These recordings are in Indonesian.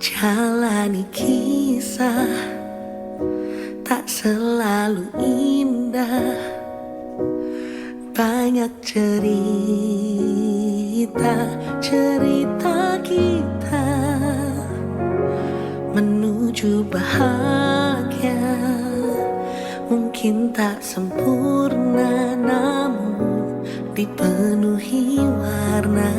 Jalani kisah tak selalu indah. Banyak cerita kita menuju bahagia. Mungkin tak sempurna, namun dipenuhi warna.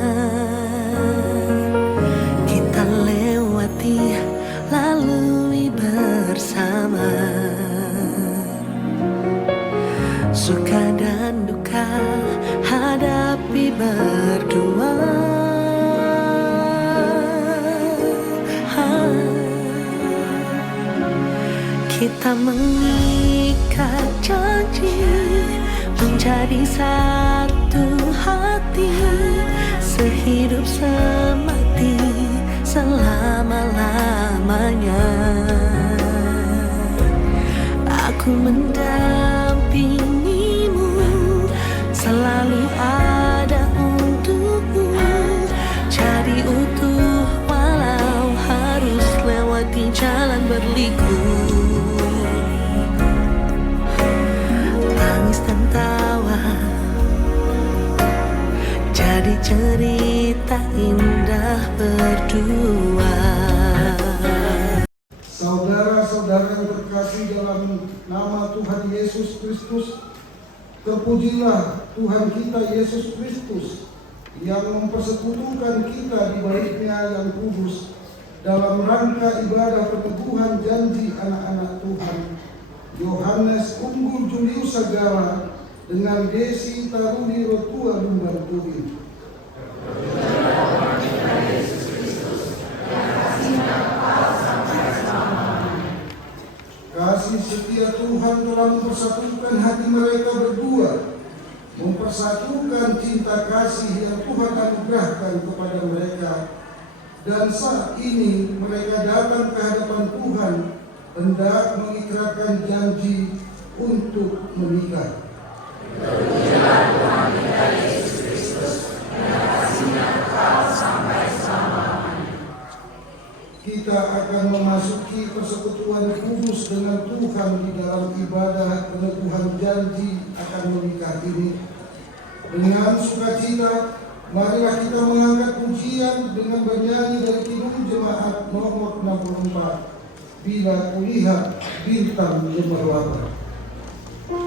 Kita lewati, lalui bersama, suka dan duka hadapi berdua. Kita mengikat janji menjadi satu hati, sehidup semati selama-lamanya. Aku mendampingimu, selalu ada untukmu. Jadi utuh walau harus lewati jalan berliku. Tangis dan tawa jadi cerita indah berdua. Saudara-saudara yang terkasih dalam nama Tuhan Yesus Kristus, terpujilah Tuhan kita Yesus Kristus yang mempersekutukan kita di baitnya yang kudus dalam rangka ibadah peneguhan janji anak-anak Tuhan. Yohanes Unggul Julius Sagara dengan Desi Taruni Rotua Lumbar Tuhin. Kasih setia Tuhan telah mempersatukan hati mereka berdua, mempersatukan cinta kasih yang Tuhan anugerahkan kepada mereka. Dan saat ini mereka datang ke hadapan Tuhan hendak mengikrarkan janji untuk menikah. Terpujilah Tuhan kita Yesus Kristus yang kasih-Nya kekal sampai selama-lamanya. Kita akan memasuki persekutuan kudus dengan Tuhan di dalam ibadah peneguhan janji akan menikah ini. Dengan sukacita, marilah kita mengangkat pujian dengan bernyanyi dari Kidung Jemaat nomor 64. Bila kulihat bintang gemerlap. Ya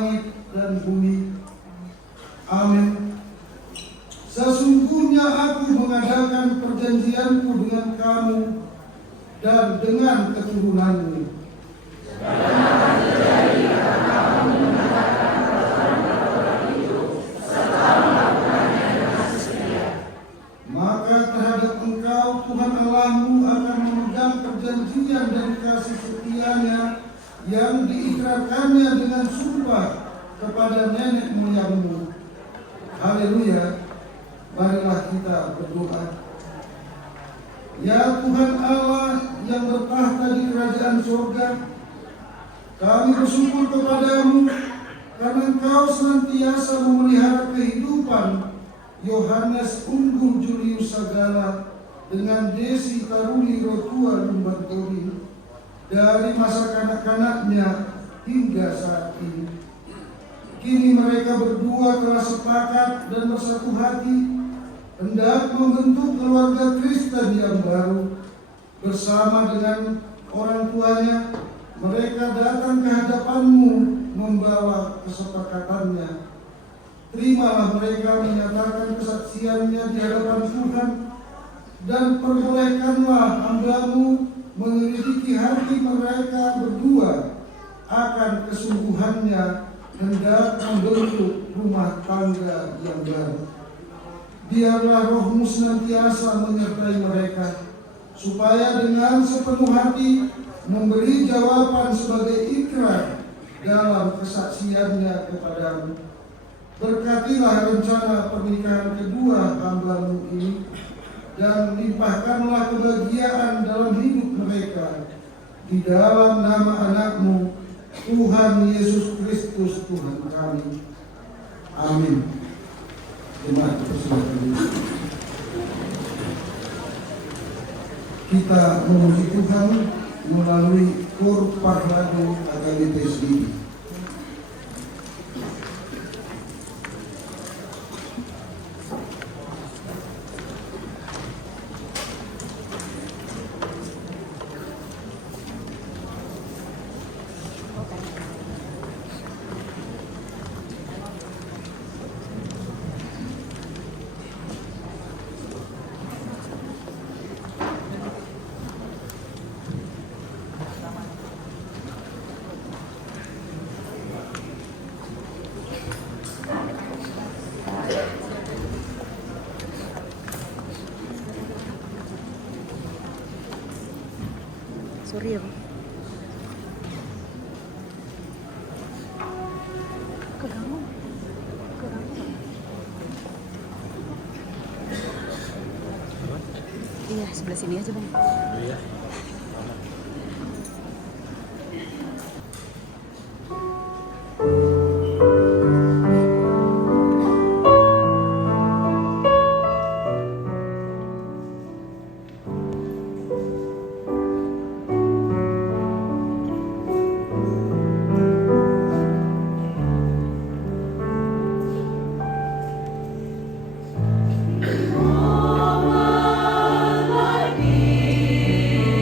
langit dan bumi. Amin. Sesungguhnya aku mengadakan perjanjianku dengan kamu dan dengan keturunanmu. Maka terhadap engkau Tuhan Allahmu akan memegang perjanjian dan kasih setianya yang diikrarkannya dengan sumpah kepada nenek moyangmu. Haleluya. Marilah kita berdoa. Ya Tuhan Allah yang bertahta di kerajaan surga, kami bersyukur kepadamu karena Engkau senantiasa memelihara kehidupan Yohanes Unggul Julius Sagala dengan Desi Taruni Rotua Lumbantori dari masa kanak-kanaknya hingga saat ini. Kini mereka berdua telah sepakat dan bersatu hati hendak membentuk keluarga Kristen yang baru. Bersama dengan orang tuanya, mereka datang ke hadapan-Mu membawa kesepakatannya. Terimalah mereka menyatakan kesaksiannya di hadapan Tuhan, dan perbolehkanlah hamba-Mu menyelidiki hati mereka berdua akan kesungguhannya hendak membentuk rumah tangga yang baru. Biarlah Roh-Mu senantiasa menyertai mereka, supaya dengan sepenuh hati memberi jawaban sebagai ikrar dalam kesaksiannya kepadamu. Berkatilah rencana pernikahan kedua hamba-Mu ini, dan limpahkanlah kebahagiaan dalam hidup mereka. Di dalam nama anak-Mu, Tuhan Yesus Kristus Tuhan kami. Amin. Jemaat persilakan. Kita memuji Tuhan melalui Kor Parlado Agalites ini. Sorry ya, Bang. Keganggu. Iya, sebelah sini aja, Bang. Iya. Like me.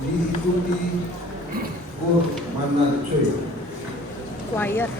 diikuti Gur Manan Cuy. Quiet.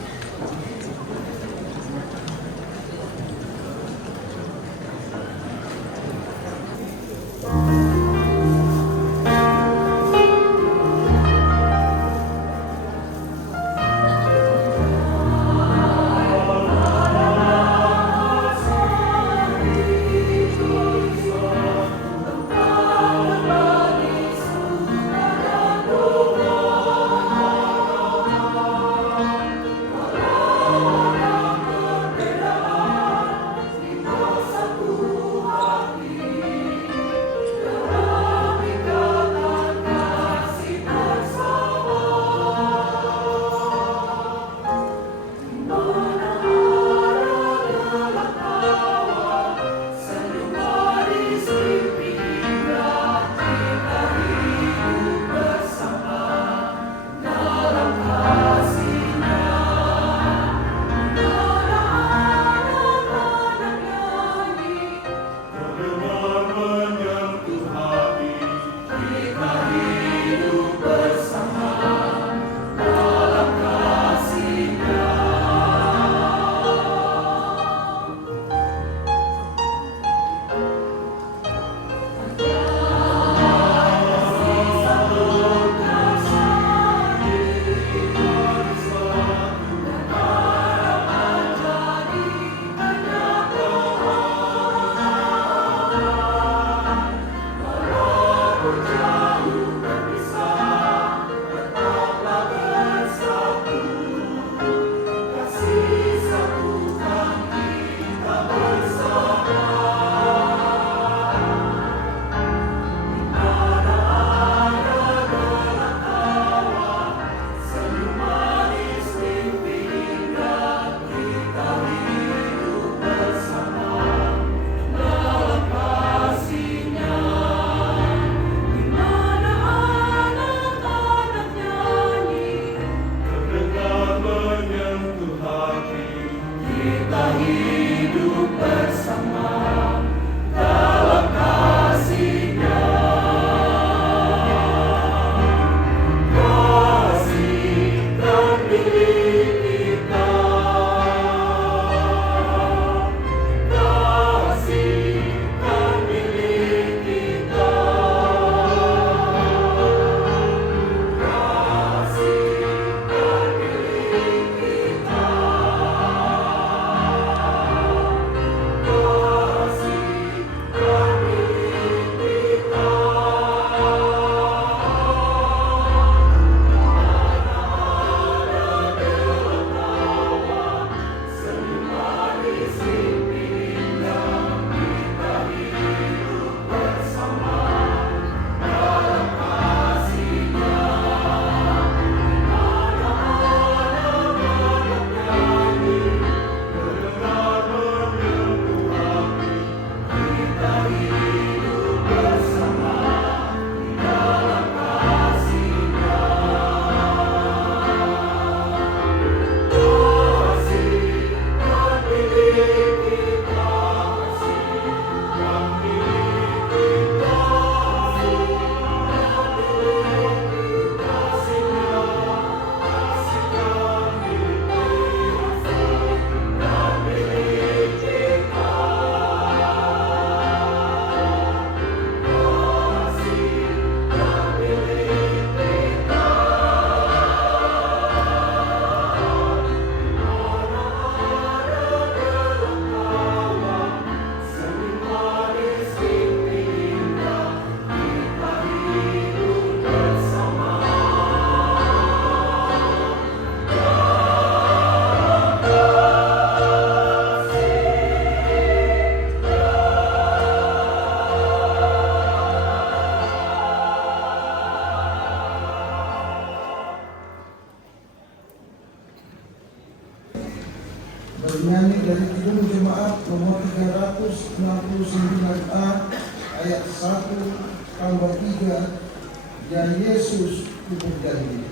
Bernyanyi dari Kidung Jemaat nomor 369A ayat 1 tambah 3, ya Yesus tubuh janji.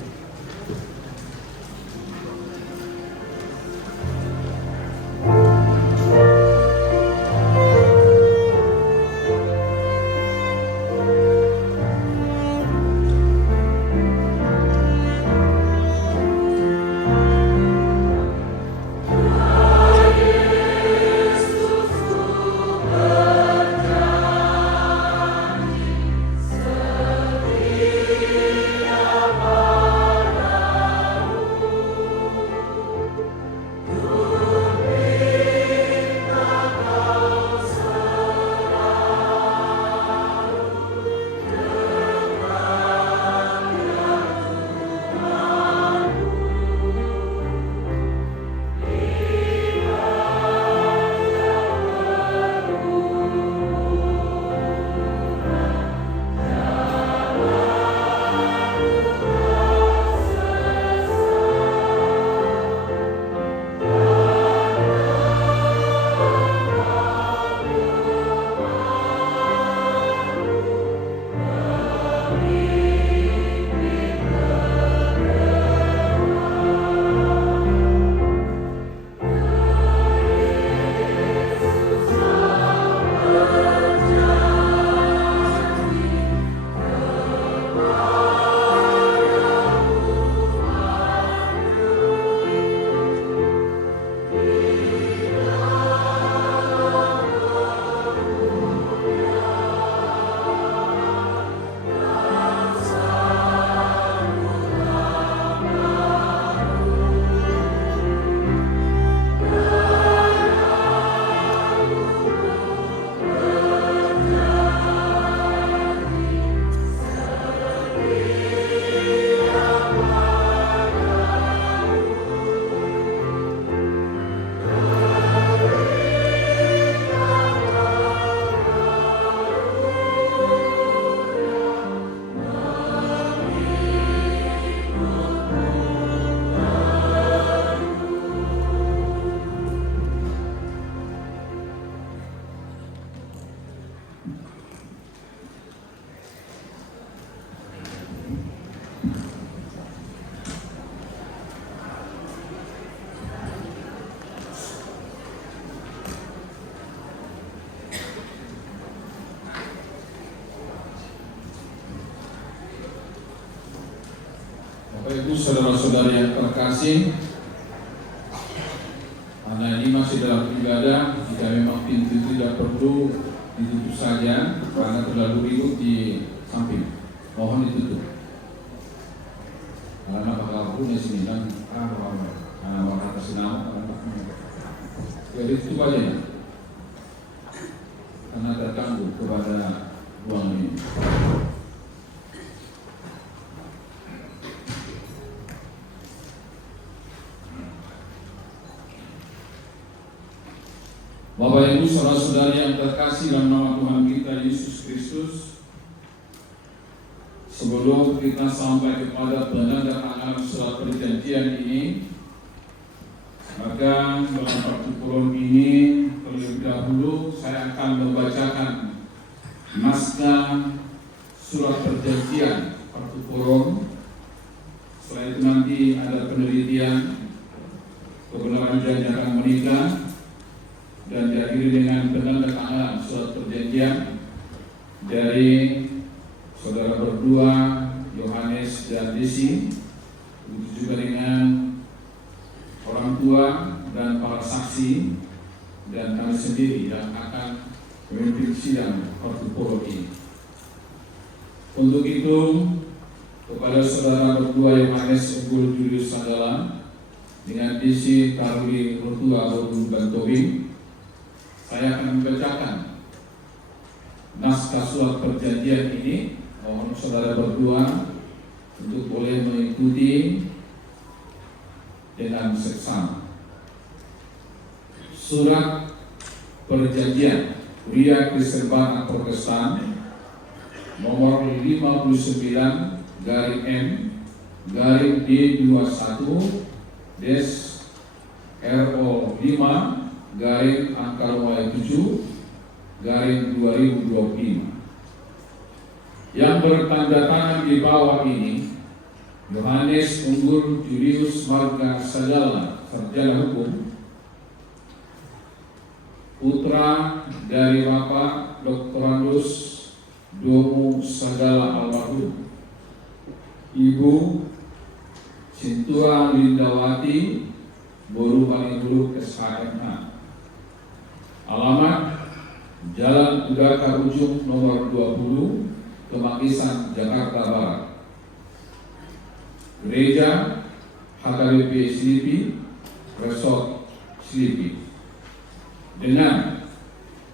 Bapak Ibu saudara-saudara yang terkasih, karena ini masih dalam ibadah, jika memang pintu tidak perlu ditutup saja karena terlalu ribut di samping, mohon ditutup. Karena bakal punya sini dan karena mau atas nama jadi itu aja ya. Karena terganggu kepada ruang ini. Bapak Ibu saudara-saudari yang terkasih dalam nama Tuhan kita Yesus Kristus, sebelum kita sampai kepada penandatanganan surat perjanjian ini, maka dalam pertukuran ini terlebih dahulu saya akan membacakan naskah surat perjanjian pertukuran. Setelah itu nanti ada penelitian kebenaran janji akan menikah dan diakhiri dengan penandatanganan surat perjanjian dari saudara berdua Yohanes dan Desi, begitu juga dengan orang tua dan para saksi dan kami sendiri yang akan memimpin sidang pertukuran ini. Untuk itu kepada saudara berdua Yohanes Unggul Julius Sanggala dengan Desi Karuli Rotua Bodung Bantobing, saya akan membacakan naskah surat perjanjian ini. Mohon saudara berdua untuk boleh mengikuti dengan seksama. Surat perjanjian Kuria Kristen Batak Protestan nomor 59-MO-5-7/2025 yang bertanda tangan di bawah ini Yohanes Unggul Julius Marga Sagala, sarjana hukum, putra dari Bapak Doktorandus Domu Sagala almarhum, Ibu Sintua Lindawati Boru Balingulu SHMH. Alamat Jalan Udaka Ujung nomor 20, Kemanggisan, Jakarta Barat. Gereja HKBP Slipi, Resort Slipi. Dengan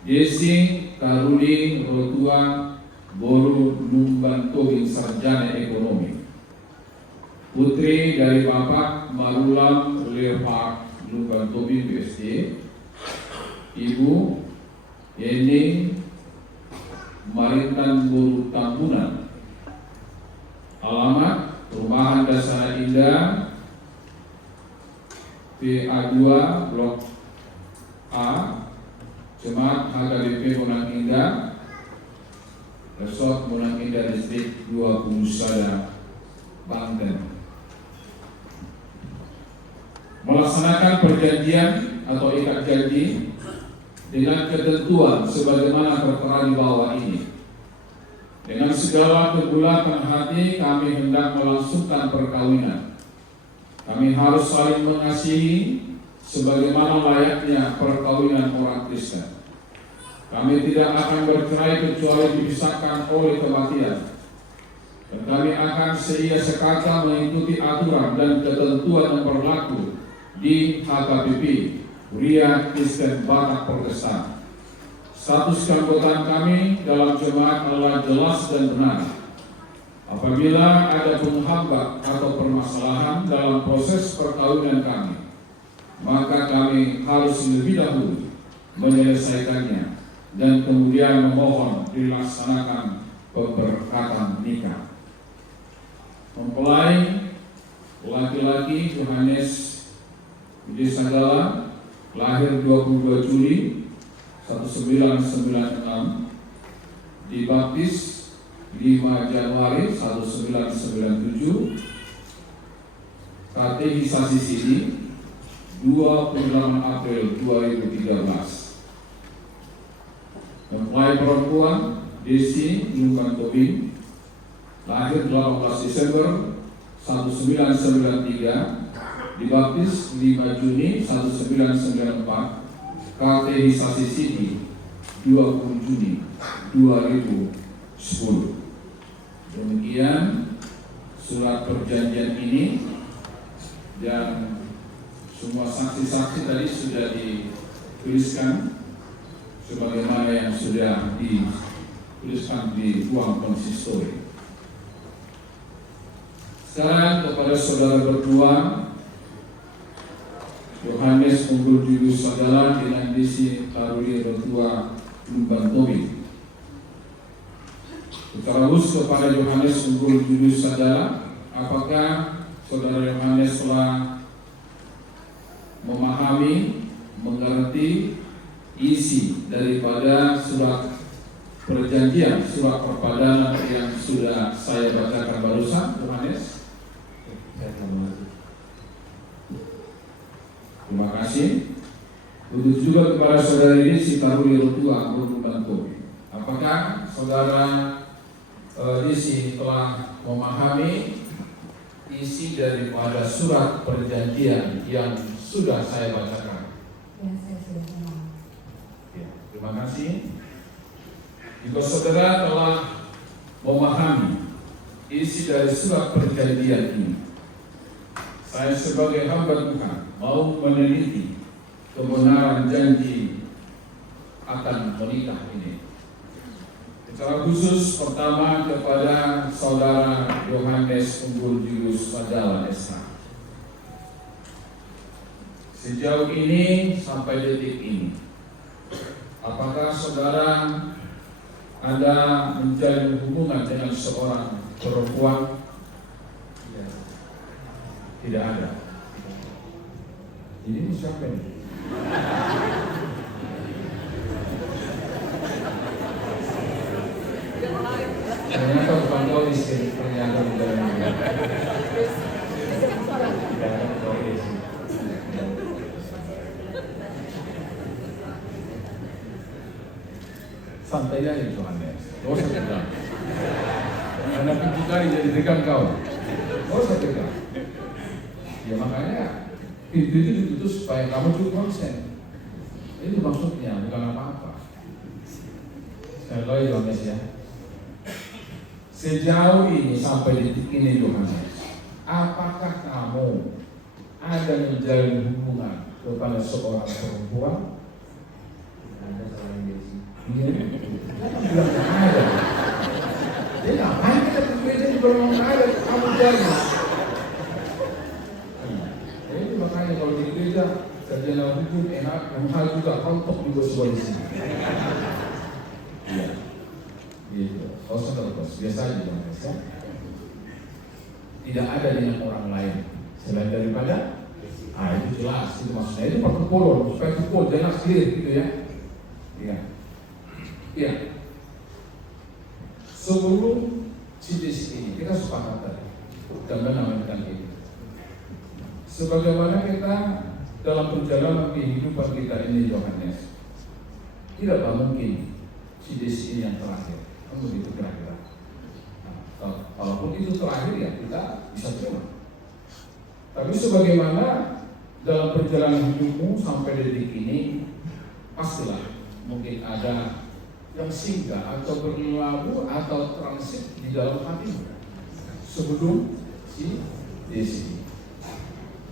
Desi Karuli Rotua Boru Lumban Tobing, sarjana ekonomi, putri dari Bapak Marulam Leopard Lumban Tobing BSD, Ibu Eni Marintan Boru Tambunan. Alamat Perumahan Dasar Indah PA2 Blok A, Jemaat HKBP Monang Indah, Resort Monang Indah Distrik 20 Sada, Banten. Melaksanakan perjanjian atau ikat janji dengan ketentuan sebagaimana tertera di bawah ini. Dengan segala kegulatan hati kami hendak melangsungkan perkawinan. Kami harus saling mengasihi sebagaimana layaknya perkawinan orang Kristen. Kami tidak akan bercerai kecuali dipisahkan oleh kematian. Dan kami akan seia sekata mengikuti aturan dan ketentuan yang berlaku di HKBP Kuria Kristen Batak Protestan. Status keanggotaan kami dalam jemaat adalah jelas dan benar. Apabila ada penghambat atau permasalahan dalam proses perkawinan kami, maka kami harus lebih dahulu menyelesaikannya dan kemudian memohon dilaksanakan pemberkatan nikah. Mempelai laki-laki Yohanes Budi Sanggala, lahir 22 Juli 1996, dibaptis 5 Januari 1997, katehisasi sini 28 April 2013. Mempelai perempuan Desi Lumban Tobing, lahir 18 Desember 1993, dibaptis 5 Juni 1994, katehisasi Sydney 20 Juni 2010. Demikian surat perjanjian ini, dan semua saksi-saksi tadi sudah dituliskan sebagaimana yang sudah dituliskan di ruang konsistori. Sekarang kepada saudara berdua, Yohanes Unggul Julius Sagala dengan Desi Karuli Rotua Lumban Tobi. Secara khusus kepada Yohanes Unggul Julius Sagala, apakah saudara Yohanes telah memahami, mengerti isi daripada surat perjanjian, surat perpadanan yang sudah saya bacakan barusan, Yohanes? Terima kasih. Untuk juga kepada saudara ini si Karuli Rotua Lumban Tobi. Apakah saudara Desi telah memahami isi daripada surat perjanjian yang sudah saya bacakan? Ya, saya sudah memahami. Ya, terima kasih. Jika saudara telah memahami isi dari surat perjanjian ini, saya sebagai hamba Tuhan mau meneliti kebenaran janji akan menikah ini. Secara khusus pertama kepada saudara Yohanes Unggul Julius Sagala SH. Sejauh ini sampai detik ini, apakah saudara ada menjalin hubungan dengan seorang perempuan? Tidak ada. Ini siapa ini? Ternyata bukan tulis ini, ternyata bukan. Santai aja Yohanes, gak usah tegang. Karena pintu kali jadi tegang kau, gak usah tegang. Ya makanya pintu itu ditutup supaya kamu cukup konsen. Itu maksudnya, bukan apa-apa. Sekali lagi Yohanes ya. Sejauh ini sampai detik ini Yohanes, apakah kamu ada menjalin hubungan kepada seorang perempuan? Ada selain Desi. Iya, bilang tidak ada. Dia ngapain kita bergereja di belakang ada? Kamu jalin. Jadi makanya kalau di gereja sarjana hukum enak, mahal juga, kontok juga semua di sini. Iya. Gitu. Oh terus biasa aja ya. Tidak ada dengan orang lain selain daripada itu jelas, itu maksudnya itu perkumpulan supaya kumpul jelas clear gitu ya. Iya. Iya. Sebelum CDC ini kita sepakat tadi dan menamakan ini. Sebagaimana kita dalam perjalanan kehidupan kita ini Yohanes, tidaklah mungkin CDC ini yang terakhir. Begitu kira-kira. Nah, walaupun itu terakhir ya kita bisa terima. Tapi sebagaimana dalam perjalanan hidupmu sampai detik ini, pastilah mungkin ada yang singgah atau berlabuh atau transit di dalam hatimu sebelum si Desi.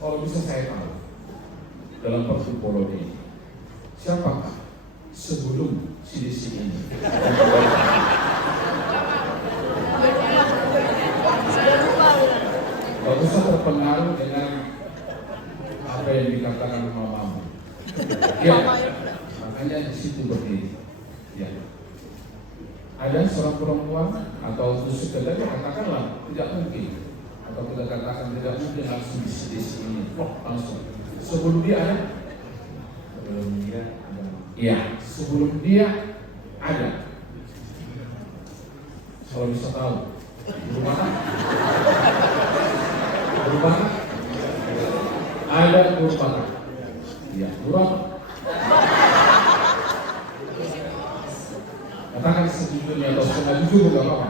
Kalau bisa saya tahu dalam perkumpulan ini, siapakah sebelum si Desi ini? Gak usah terpengaruh dengan apa yang dikatakan mamamu. Ya, makanya di situ berdiri. Ya. Ada seorang perempuan atau sekedar katakanlah tidak mungkin, atau kita katakan tidak mungkin langsung di sini. Langsung. Sebelum dia ada. Sebelum dia ada. Iya, sebelum dia ada. Kalau bisa tahu, berubah? Berubah? Ada berubah? Iya, berubah. Katakan sejujurnya atau setengah jujur juga apa?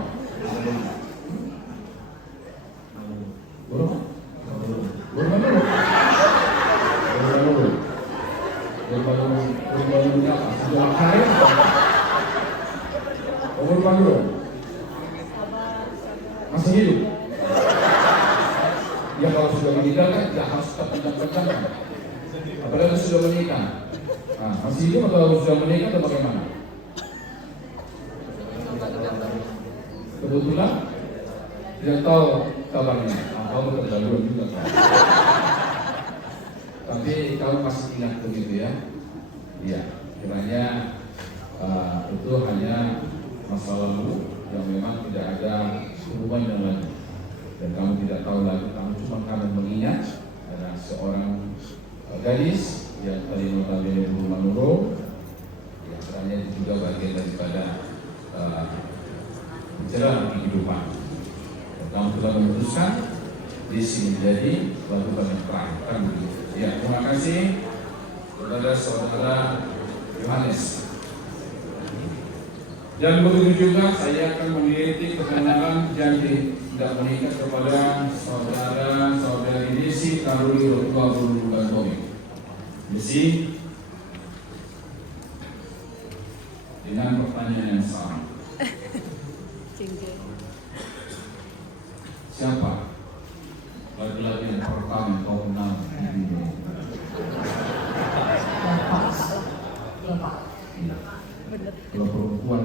hidup. Ya kalau sudah meninggal kan tidak harus tetap panjang-panjang. Apalagi sudah menikah. Nah, masih hidup atau sudah menikah atau bagaimana? Kebetulan tidak tahu kabarnya. Tahu keterlaluan juga. Tapi kamu masih ingat begitu ya? Iya. Kiranya itu hanya masa lalu yang memang tidak ada hubungannya lagi. Dan kamu tidak tahu lagi, kamu cuma karena mengingat ada seorang gadis yang tadi notabene berumah nurul, yang sebenarnya itu juga bagian daripada perjalanan kehidupan. Dan kamu telah memutuskan di sini menjadi lakukan yang terakhir. Kan begitu. Ya, terima kasih kepada saudara Yohanes. Dan begitu juga saya akan memiliki kebenaran janji tidak menikah kepada saudara-saudari Desi Karuli Rotua Bulu Bantomi. Desi, dengan pertanyaan yang sama. Siapa laki-laki yang pertama kau kenal di dunia? Kalau perempuan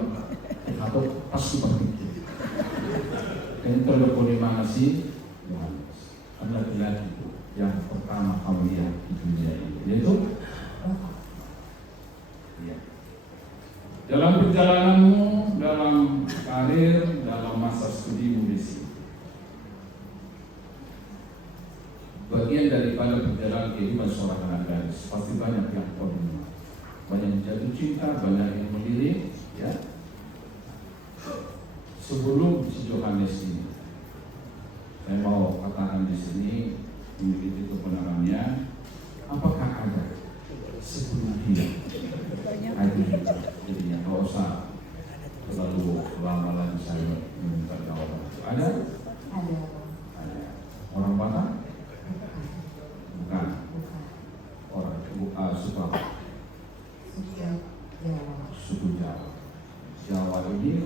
atau pasti berpikir. Dan telepon di mana sih? Laki-laki yang pertama kamu lihat di dunia ini, yaitu ya. Dalam perjalananmu, dalam karir, dalam masa studimu di sini, bagian daripada perjalanan kehidupan seorang anak gadis pasti banyak yang problem, banyak yang jatuh cinta, banyak yang melirik, ya. Sebelum si Yohanes ini, saya mau katakan di sini memiliki kebenarannya. Apakah ada sebelum dia? Ada. Jadinya kalau usah terlalu lama lagi saya meminta jawaban. Ada? Ada. Ada. Orang Batak? Bukan. Orang suku Jawa. Suku Jawa. Jawa ini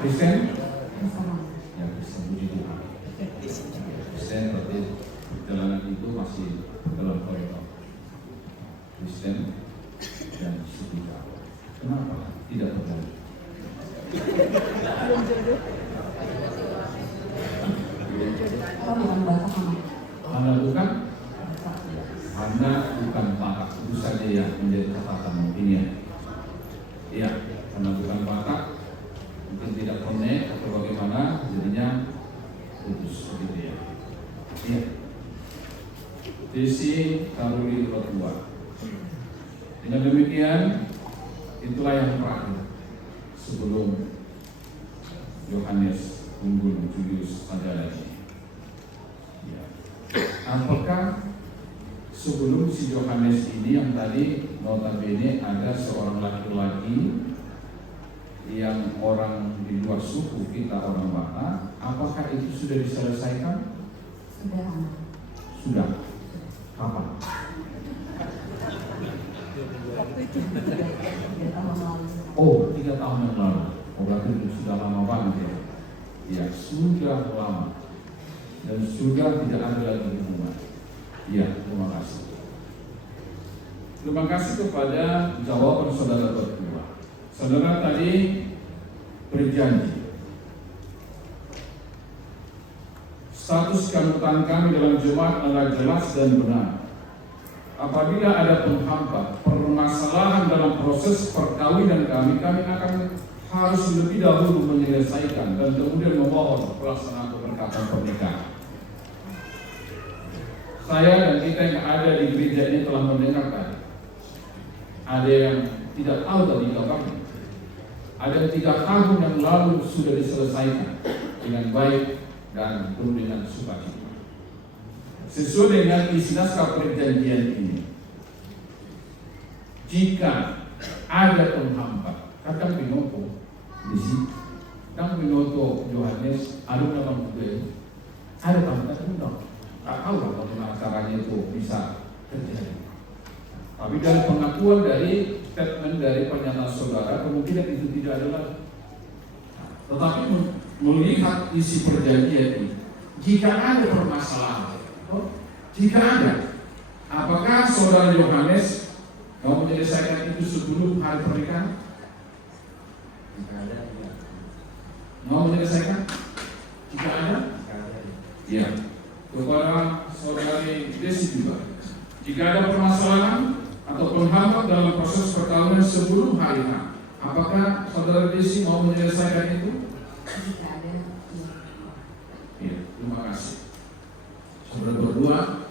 Kristen? Ya, Kristen, puji Tuhan. Kristen berarti perjalanan itu masih dalam koridor Kristen dan suku Jawa. Kenapa tidak berjalan? Anda bukan? Anda bukan Batak, itu saja yang menjadi catatan ini ya. Iya, Anda bukan Batak, mungkin tidak connect atau bagaimana, jadinya putus begitu ya. Iya. Desi Karuli Rotua. Dengan demikian, itulah yang terakhir sebelum Yohanes Unggul Julius ada lagi. Ya. Apakah sebelum si Yohanes ini yang tadi notabene ada seorang laki-laki yang orang di luar suku kita orang Batak, apakah itu sudah diselesaikan? Sudah. Kapan? Oh, 3 tahun yang lalu. Oh, berarti itu sudah lama banget ya. Ya, sudah lama. Dan sudah tidak ada lagi hubungan. Ya, terima kasih. Terima kasih kepada jawaban saudara berdua. Saudara tadi berjanji status keanggotaan kami dalam jemaat adalah jelas dan benar. Apabila ada penghambat, permasalahan dalam proses perkawinan kami akan harus lebih dahulu menyelesaikan dan kemudian memohon pelaksanaan keberkatan pernikahan. Saya dan kita yang ada di gereja ini telah mendengarkan. Ada yang tidak tahu tadi kabarnya. Ada yang 3 tahun yang lalu sudah diselesaikan dengan baik dan penuh dengan sukacita. Sesuai dengan isi naskah perjanjian ini, jika ada penghambat, kata Pinoto di sini, dan Pinoto Yohanes, ada nama gue, ada penghambat undang. Tak tahu lah bagaimana caranya itu bisa terjadi. Tapi dari pengakuan dari statement dari pernyataan saudara, kemungkinan itu tidak ada lagi. tetapi melihat isi perjanjian ini. Jika ada permasalahan, jika ada, apakah saudara Yohanes mau menyelesaikan itu sebelum hari pernikahan? Jika ada, ya. Mau menyelesaikan? Jika ada? Ya. Kepada saudari Desi juga. Jika ada permasalahan atau penghambat dalam proses perkawinan sebelum hari H, apakah saudara Desi mau menyelesaikan itu? Jika ada, Ya, terima kasih. Saudara berdua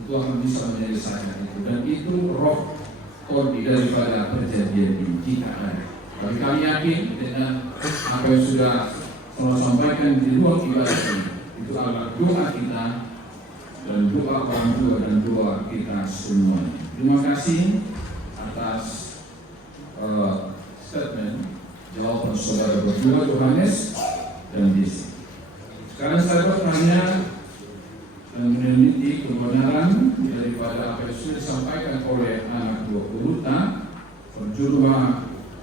itu akan bisa menyelesaikan itu, dan itu roh kodi daripada perjanjian ini jika ada. Tapi kami yakin dengan apa yang sudah saya sampaikan di ruang ibadah ini, itu adalah doa kita dan doa orang tua dan doa kita semua. Terima kasih atas statement jawaban saudara berdua Yohanes dan Desi. Sekarang saya bertanya dan meneliti kebenaran daripada apa yang sudah disampaikan oleh anak buah Uruta, perjuru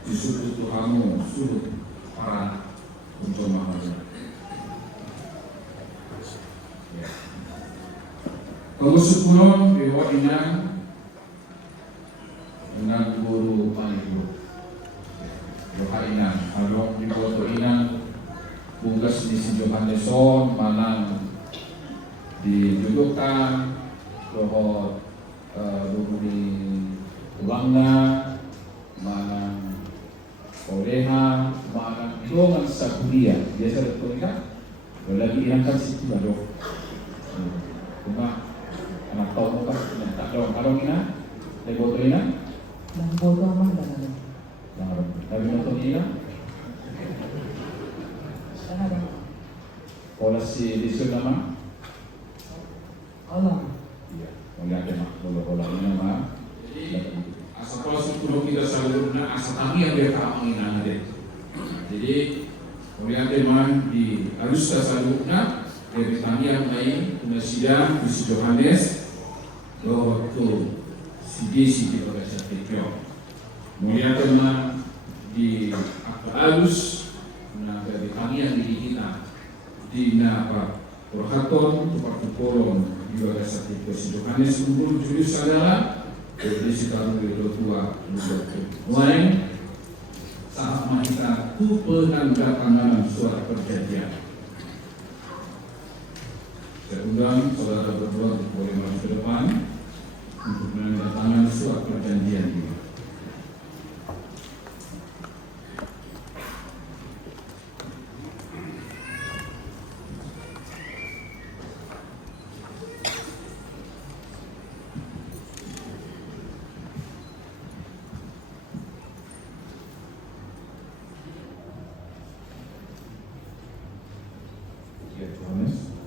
di suku Tuhanmu, suruh para penjemaah. Kalau sepuluh dewa inang dengan guru panitia, doa inang, kalau di foto inang bungkas di si Johanneson, mana didudukan, doa guru di ulangna, mana Koreha, mana dongan sakuria, biasa betul kan? Lagi inangkan situ baru, cuma anak tahu kan, tak dong, kalau ina, lagi foto ina, dan bodoh mah dan lagi nonton ina, ada pola si disun nama, Allah. iya, melihat mak, pola ina mah. Asal kalau sepuluh kita selalu guna asal kami yang dia tak mengingat deh. Jadi melihat teman di harus kita selalu guna dari kami yang lain guna sidang di Johannes waktu si di Bagasa Tekyo. Melihat teman di harus guna dari kami yang di kita di Napa Purhaton tempat Purong di Bagasa Tekyo. Si Johannes unggul Julius adalah jadi sekarang itu tua mulai saat kita penandatanganan surat perjanjian. Saya undang saudara berdua boleh masuk ke depan untuk menandatangani surat perjanjian ini. Ya, Johannes.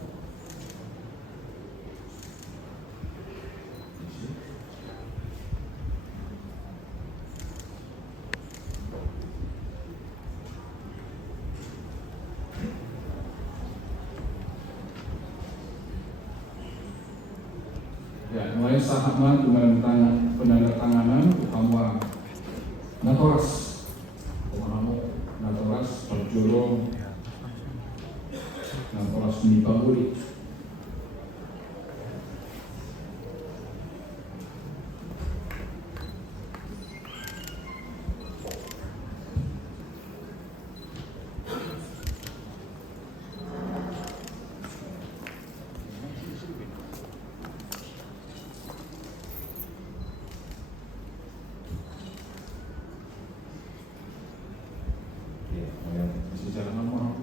Ya, mulai sahabat dengan penandatanganan utama Natoras, Natoras perjulung Natoras Nipaguri. Secara nama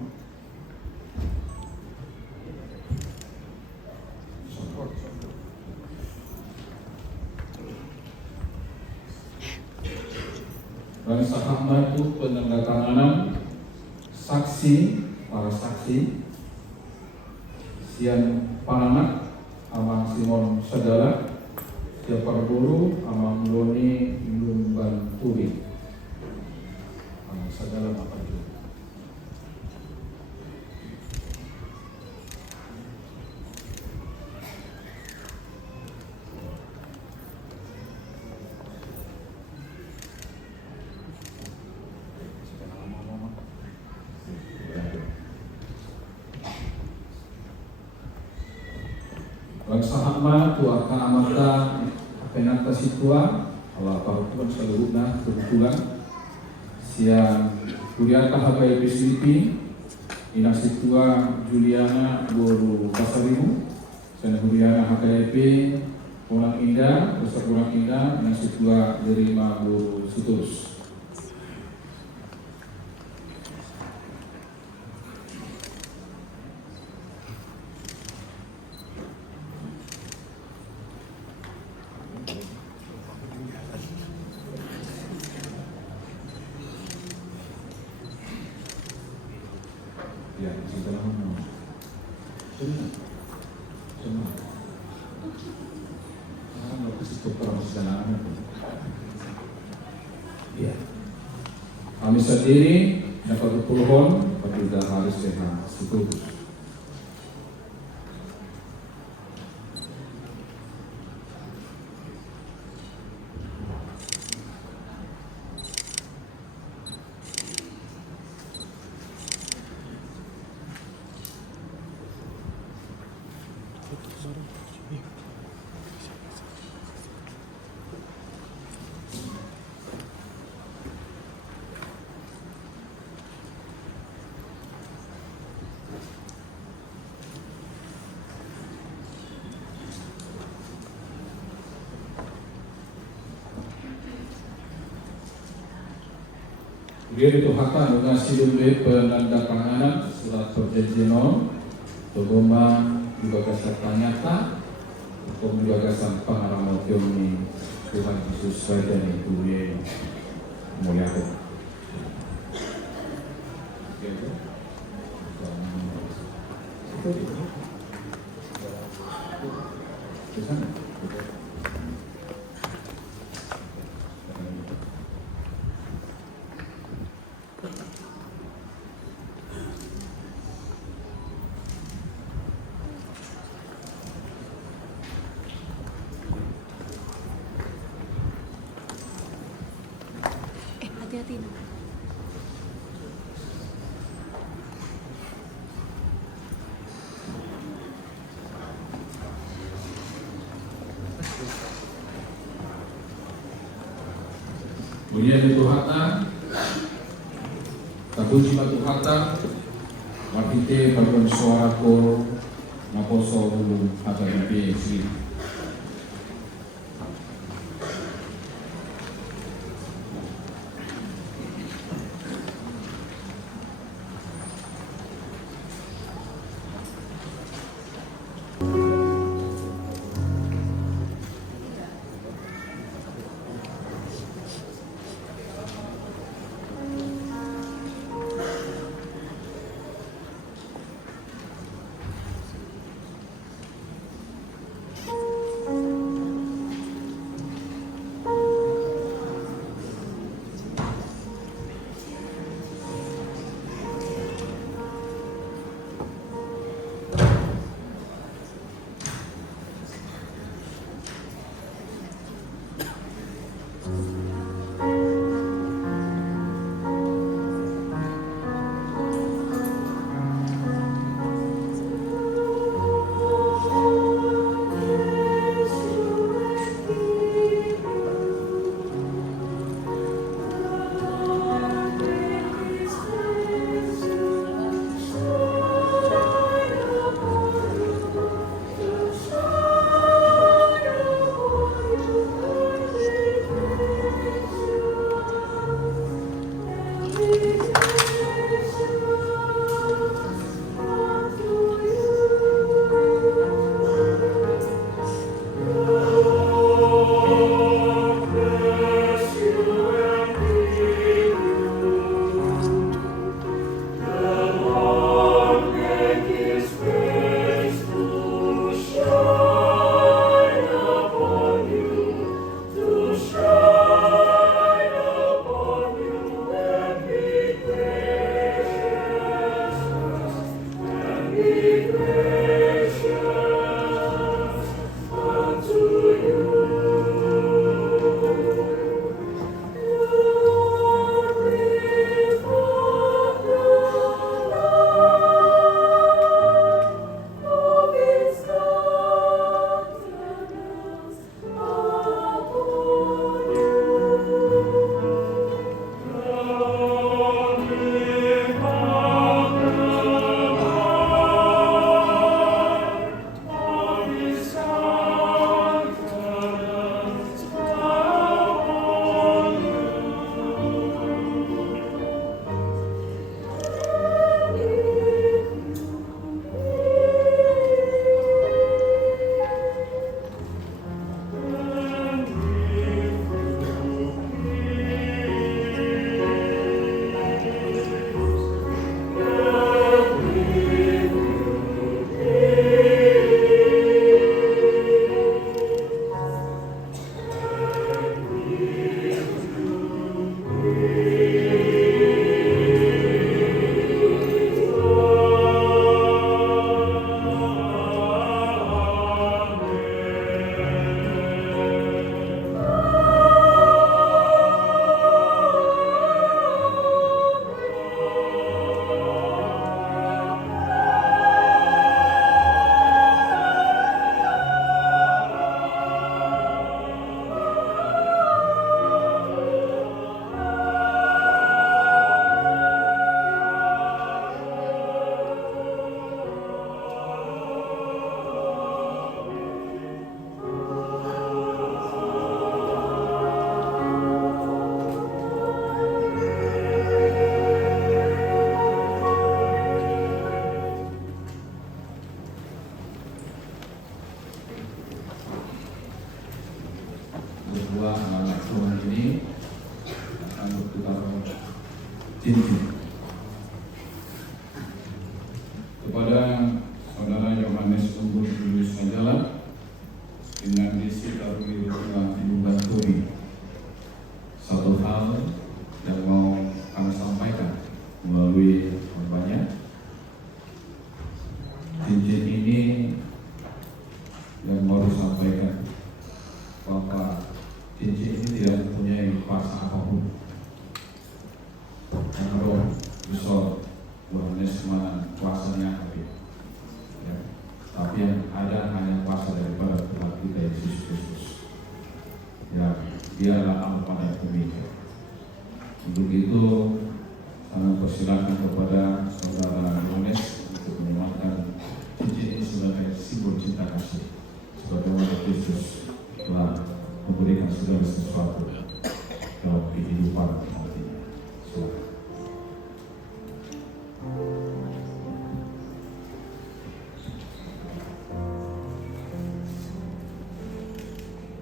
dan sahabat itu penandatanganan saksi, para saksi siang Pananak Amang Simon Sagala Siapar Guru Amang Loni Lumban Turi Amang Sagala apa itu? Raksa hamba tua ka amata penata situa ala parutuan saluruna kebetulan siang kuliah habai PSDP ina situa Juliana Guru Pasaribu dan Juliana HKP Orang Indah Besar Orang Indah ina situa Derima Guru Sutus. Ya, kita ngomong. Semua. Nggak kasih tukar sedangan. Ya. Kami sendiri dapat berpuhon pada hari sehat setuju. Dia dituhakan dengan sidumbe penandatanganan surat perjanjian Togombang juga gagasan nyata untuk gagasan pengalaman teori Tuhan Yesus saja yang tuh muliakan. Hati-hati. Kemudian itu hatta, tabuji batu hatta, wakite bagian suara kor, naposo dulu hatta di sini. cincin. Kepada Saudara Yohanes Unggul Julius Majalah dengan isi Darwi Rukuna Yubaturi, satu hal yang mau kami sampaikan melalui korbannya. Cincin ini yang mau disampaikan bahwa cincin ini tidak mempunyai kuasa apapun. Karena roh besar Yohanes mana kuasanya ya. Tapi yang ada hanya kuasa daripada Tuhan kita Yesus Kristus. Ya, dialah Allah pada bumi. Untuk itu, saya persilakan kepada Saudara Yohanes untuk menyematkan cincin ini sebagai simbol cinta kasih, sebagaimana Kristus telah memberikan segala sesuatu dalam kehidupan nantinya. Silakan.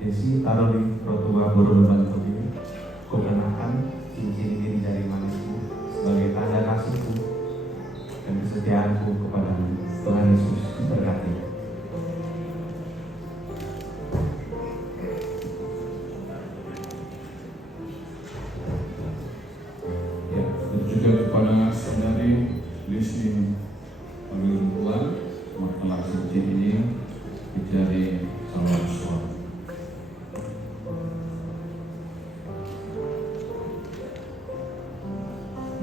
Desi taruh di rotua Borobudur ini. Kukenakan cincin ini dari manisku sebagai tanda kasihku dan kesetiaanku kepada Tuhan Yesus berkati. Ya, dan juga kepada saudari Lisni Panggilan masalah cincin ini menjadi salah suami.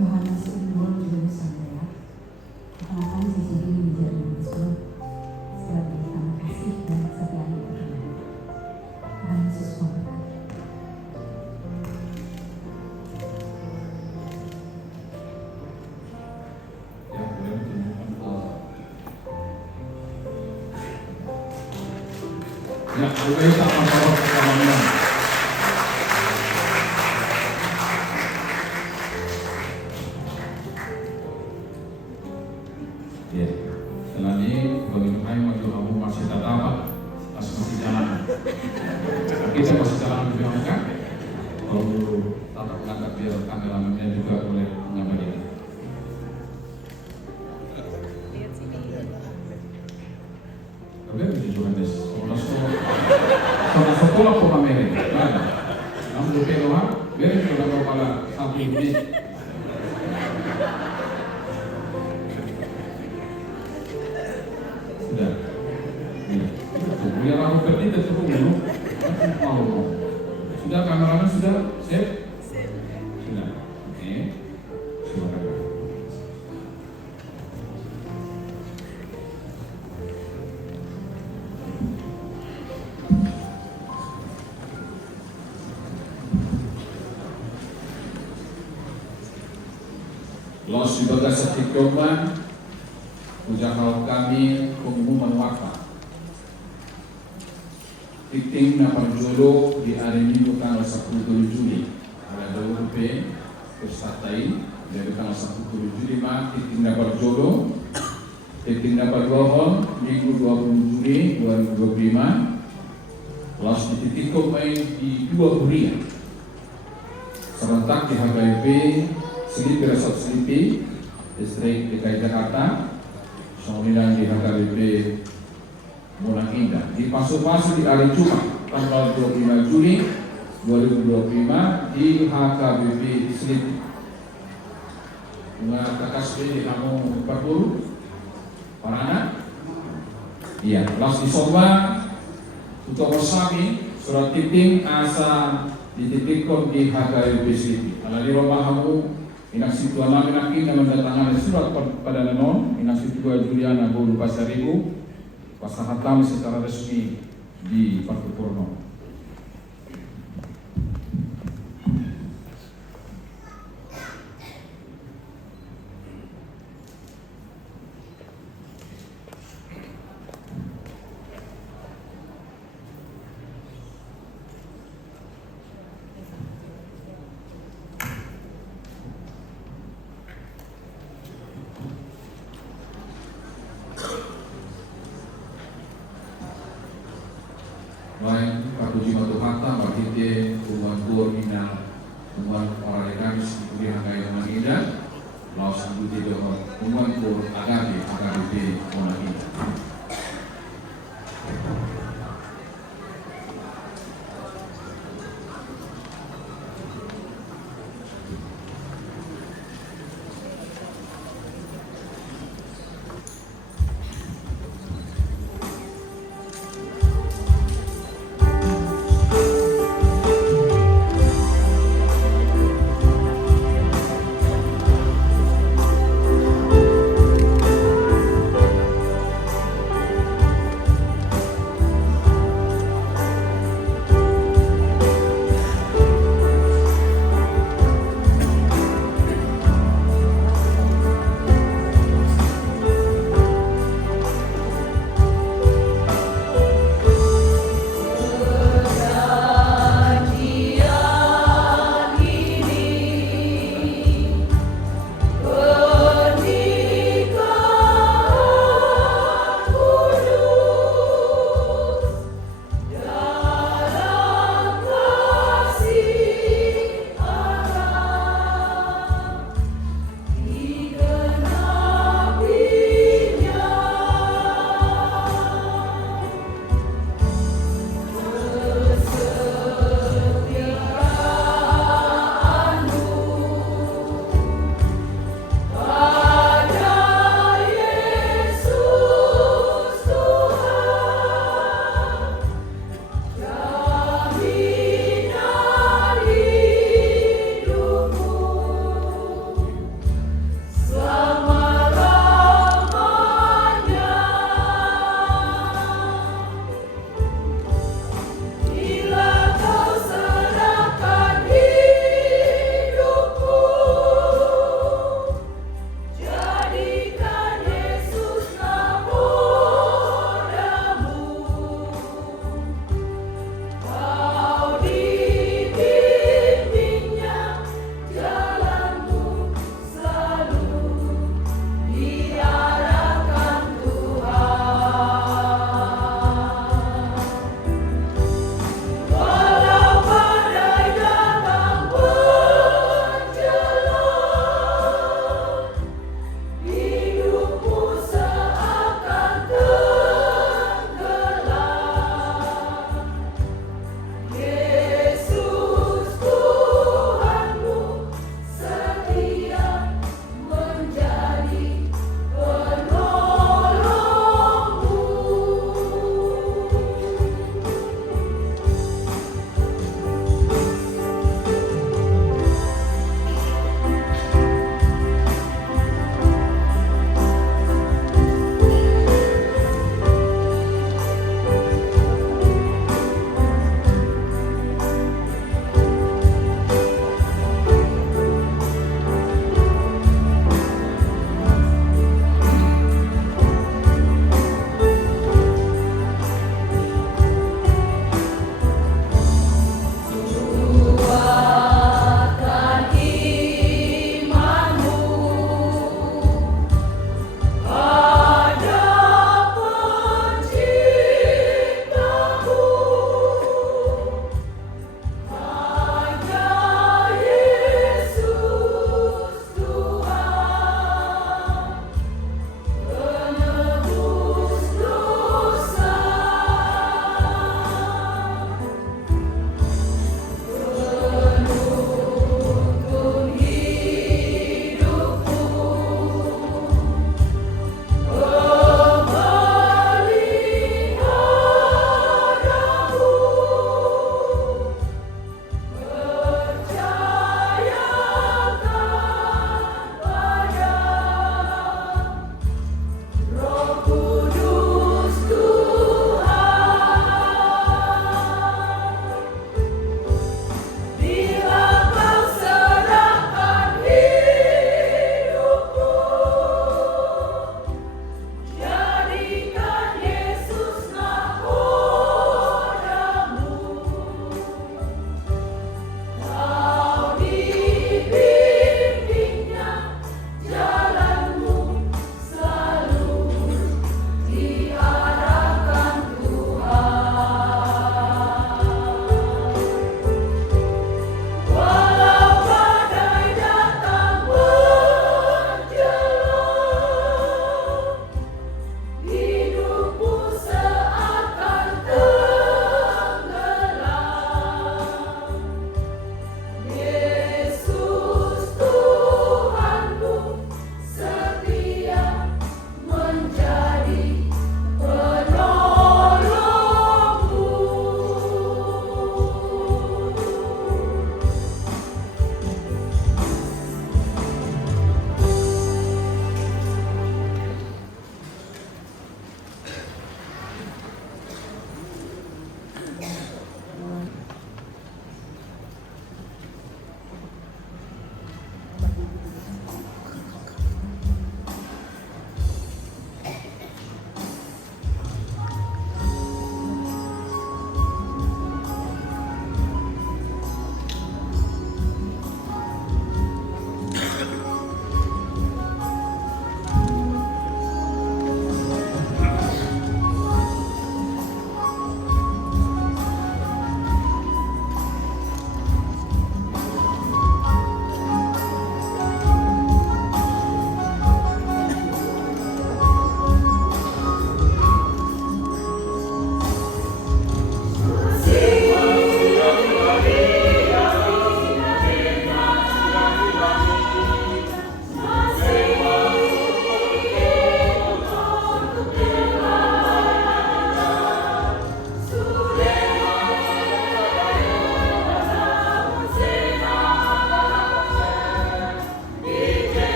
Yohanes Unggul Julius Majalah, kenakan cincin ini menjadi manisku sebagai tanda kasih dan kesetiaan kepada Tuhan Yesus memberkati. Ya, boleh tunjukkan ya, boleh sama-sama pertama. Ya, setelah ini bagaimana maju kamu masih tak apa, masih jalan. Kita masih jalan lebih lengkap. Kalau tatap mengangkat biar kameramennya juga boleh mengambil. Tapi juga des, kalau sekolah pun ambil, kamu lupa doang, biar kalau kepala satu ini. Sudah, biar aku pergi ke tubuh dulu, mau. Sudah kameramen sudah save? Sudah, oke, silakan. Los di bagas Tiktokan, ujahaw kami pengumuman wakaf. Titing na pagjulo di hari Minggu tanggal 10 Juli. Ada WP Persatai dari tanggal 10 Juli mah titing na pagjulo. Titing na paglohon Minggu 20 Juli 2025. Los dititikop main di 2 kuliah. Serentak di HKIP Selipi Resort Selipi Distrik DKI Jakarta. Kemudian di HKBP Mulang Indah di Pasu-Pasu di hari Jumat tanggal 25 Juli 2025 di HKBP Selipi. Bunga KKSP di Kampung 40 Parana. Iya, kelas di Soba Utomo Sami surat titing asa dititikkan di HKBP Selipi. Kalau di rumah kamu Inak situ anak kita mendatangkan surat pada nanon Inak situ Juliana Bulu Pasaribu pasangan kami secara resmi di Parkipurno. Lain Pakuji Batu Hatta, Mbak Kite, Tuan Tur, Inang, Tuan Orang Rekan, Sipuri Hanggai Manida, di Mona ini.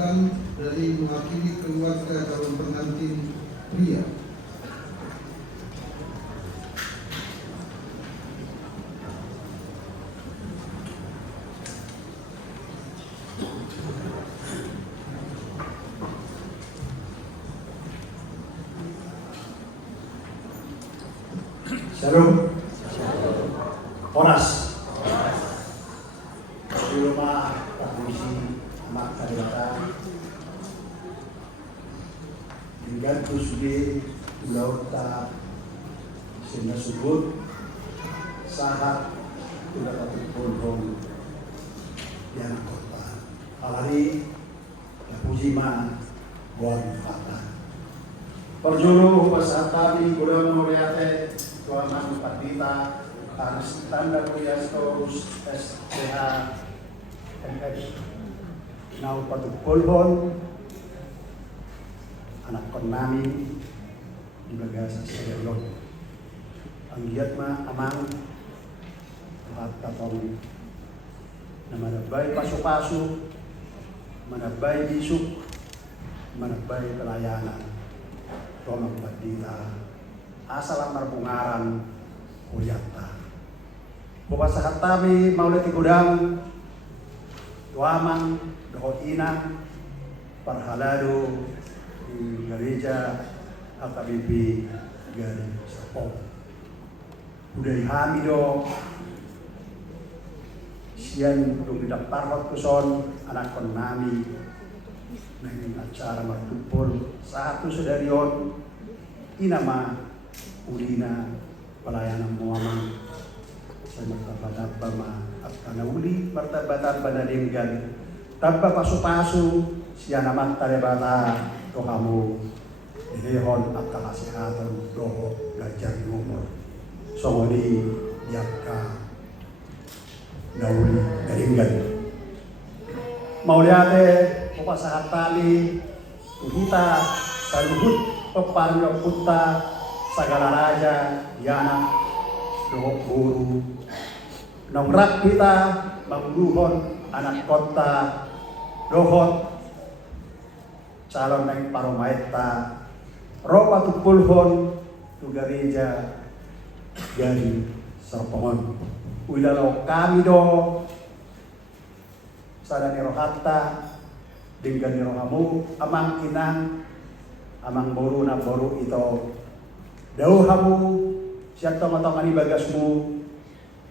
dan dari mewakili keluarga calon pengantin pria. Shalom. Oras. Di rumah Praktisi Amat Kalibata dengan kusudi Lauta Sehingga Subut Sahat Udah Patut Polhong Yang Kota Alari Pujima Bon Fata Perjuru Pasat Kami Gudang Muriate Tuaman Patita Tanda Kuriastos SPH MF Nau Patut Polhon Anak konami di bagasa Sagalon ang giat ma amang at tatong na manabay paso-paso manabay bisuk manabay pelayanan Romang Padita asalang marbungaran Kuyata bukas sa hatami maulit igudang tuamang dohotina parhalado di gereja AKBP Gari Serpong udah hamido sian untuk didaftar kuson anak konami nang acara martupol satu sedarion inama ulina pelayanan muamang sa martabatat bama at kanauli martabatan banalinggan tanpa paso-paso siya naman talebata to kamu inihon at kakasihatan doho gajar numor songoni yakka nauli galinggan mauliate pupasahat tali tuhita saluhut peparyo punta sagala raja yana doho guru nongrak kita mangluhon anak kota dohot calon naik paromaita ropa tupulhon tu gereja Gari Serpongon ulalo kami do sadani rohatta dengan rohamu amang inang amang boru na boru ito daw hamu siya tomatongani bagasmu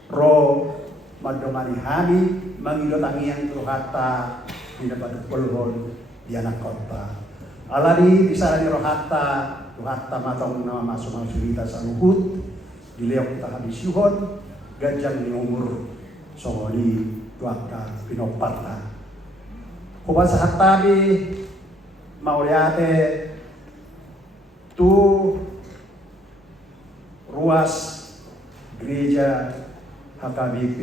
ro madongani hami mangilot ang iyang rohatta dinapatupulhon di anak kota alari bisa ni rohatta matong na masumasuita sa luhut dileok kita habisuhon ganjang ni umur songoli tuaka pinoparta kuba sa hatabi mauliate tu ruas gereja HKBP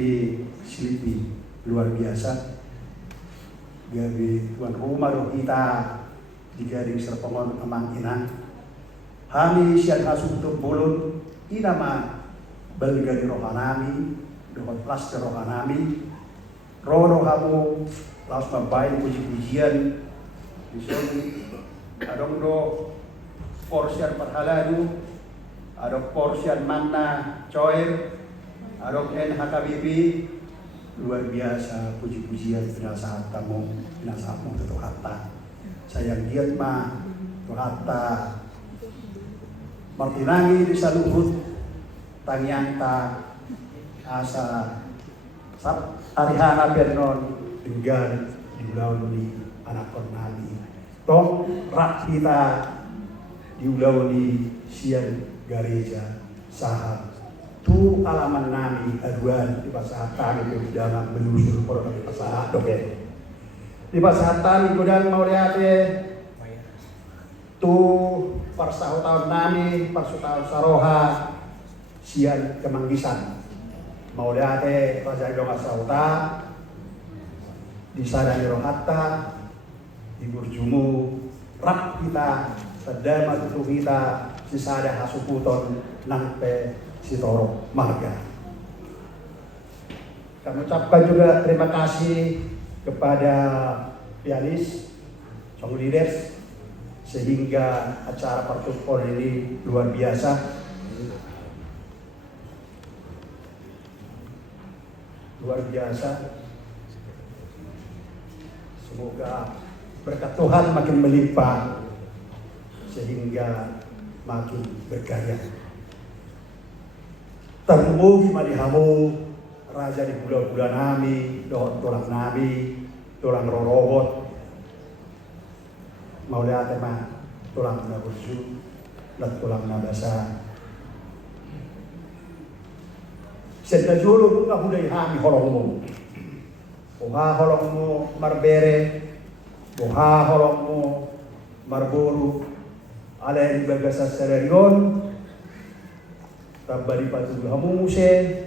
Slipi luar biasa gabi tuan rumah do kita di Gari Serpongon amang inang hami sian hasutuk bulun inama balgani rohanami dohot plaster rohanami rono hamu laos mabayin puji-pujian disini adong do porsian perhaladu adong porsian manna coir adong HKBP luar biasa puji-pujian pinasahat kamu pinasahatmu itu hatta sayang giat ma itu hatta martinangi di saluhut tangyanta asa sab arihana pernon dengan diulau di anak kornali tong rak kita diulau di sian gereja sahab tu alaman nami aduan di pasahat kami dalam melusur por di pasahat doke di pasahat kami gudang mauliate tu parsahu tahun nami parsahu saroha sian kemanggisan mauliate pasal donga sauta di sadani rohatta di burjumu rak kita sedama tutu kita sisada hasuputon nangpe Sitoro Marga. Kami ucapkan juga terima kasih kepada pianis Song leaders, sehingga acara pertukuran ini luar biasa. Luar biasa. Semoga berkat Tuhan makin melimpah sehingga makin berkarya. Termugi malihamu raja di bulan-bulan nami, dohon tulang nami, tulang rorobot, maulia tema tulang naburju, dan tulang nabasa. Senta julu bunga hudai hami holongmu, boha holongmu marbere, boha holongmu marburu, alai bagasa sererion, tabari patu hamu muse,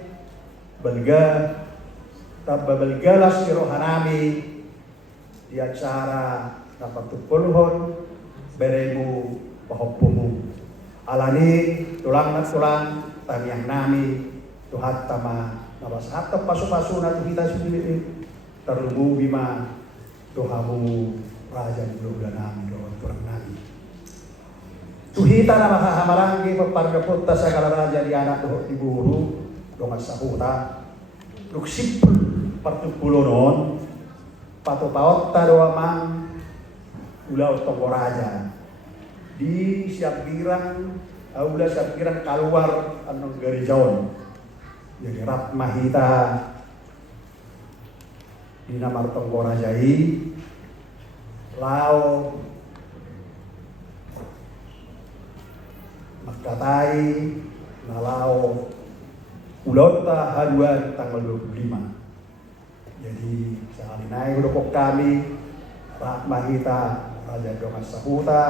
belga, tabba belgalas di rohanami, di acara dapat tupulhon, beremu pahoppumu, alani tulang tamiang nami. Tuhat tama nabas hatta pasu-pasu na kita sendiri terlubu bima tuhamu raja bulan nami doon turang nami tuhita na makahamarangi papargaputta sa kalaraja di anak doon iburu doon sahuta luksipul partupulo noon patupaot doa mang ulaw toko raja di siap girang ula siap girang keluar anong garijaon. Jadi rap mahita di nama Tonggora Jai lao makatai nalau ulota haluan tanggal 25. Jadi sekali naik udokok kami rap mahita Raja Dongas Sahuta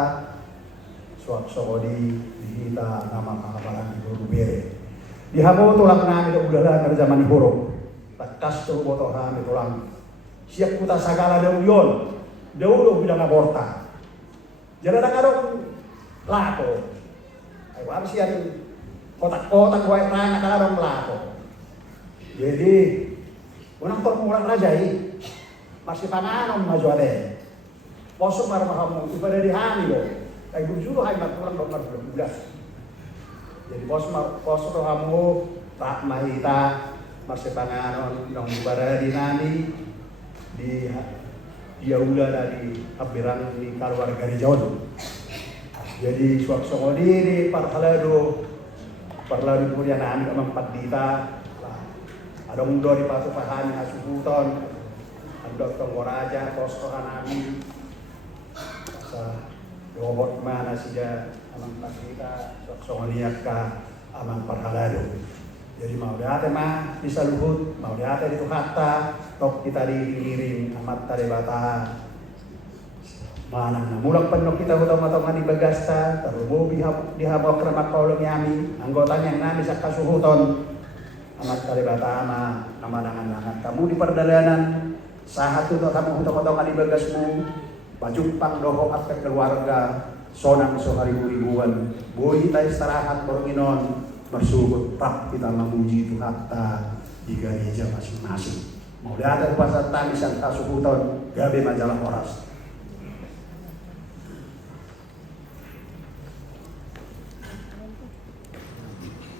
suap sokodi dihita nama kahabaran di Borubere. Di hamo tulang nami do udara ker zaman huruf takas tu boto kami tulang siap puta sagala deuyon deulo bilang aborta jadi ada kadong lato ay harus yang kotak-kotak wae rana kadong lato jadi unang permulaan raja masih pananom maju ade posok marmahamu ibadah di hani do ay gujuro hay matulang do mar 12. Jadi pos rohamu tak mahita masih panganon dong ibadah di nani di diaula dari habiran di keluarga di Jawa. Jadi suak diri parladu kemudian nani empat dita ada muda di patu pahani asubuton ada Tonggora pos rohanami sa robot mana sida amang pasita sok-sokoniak ka amang parhalado. Jadi mau diate mah bisa luhut, mau diate itu hatta, tok kita diiring amat tade bata. Manang namulang penuh kita utama-utama di bagasta, terubu dihabok remak kaulung yami, anggotanya nami sa kasuhuton. Amat tade bata ama namanangan-nangan kamu di perdalanan, sahat itu kamu utama-utama di bagasmu, pajumpang doho at keluarga. Sonang ribu-ribuan boy tayo istirahat Borginon bersugut tak kita memuji Tuhan hatta di gereja masing-masing mau datang pasal tangisan kasuhuton gabe majalah Horas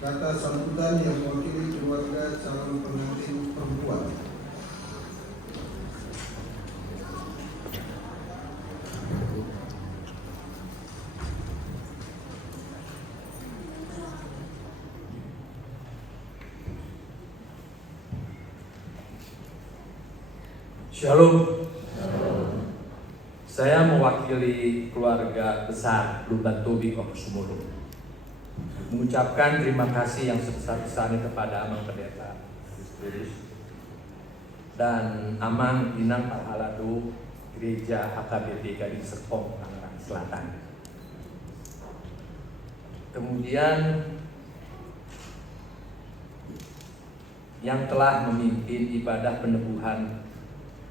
kata sambutan yang mewakili keluarga calon pengantin perempuan. Shalom. Saya mewakili keluarga besar Luban Tobi Kokusumulu mengucapkan terima kasih yang sebesar-besarnya kepada Amang Pendeta Kristus dan Amang Dinang Parhaladu Gereja HKBP Gading Serpong, Tangerang Selatan. Kemudian yang telah memimpin ibadah penebuhan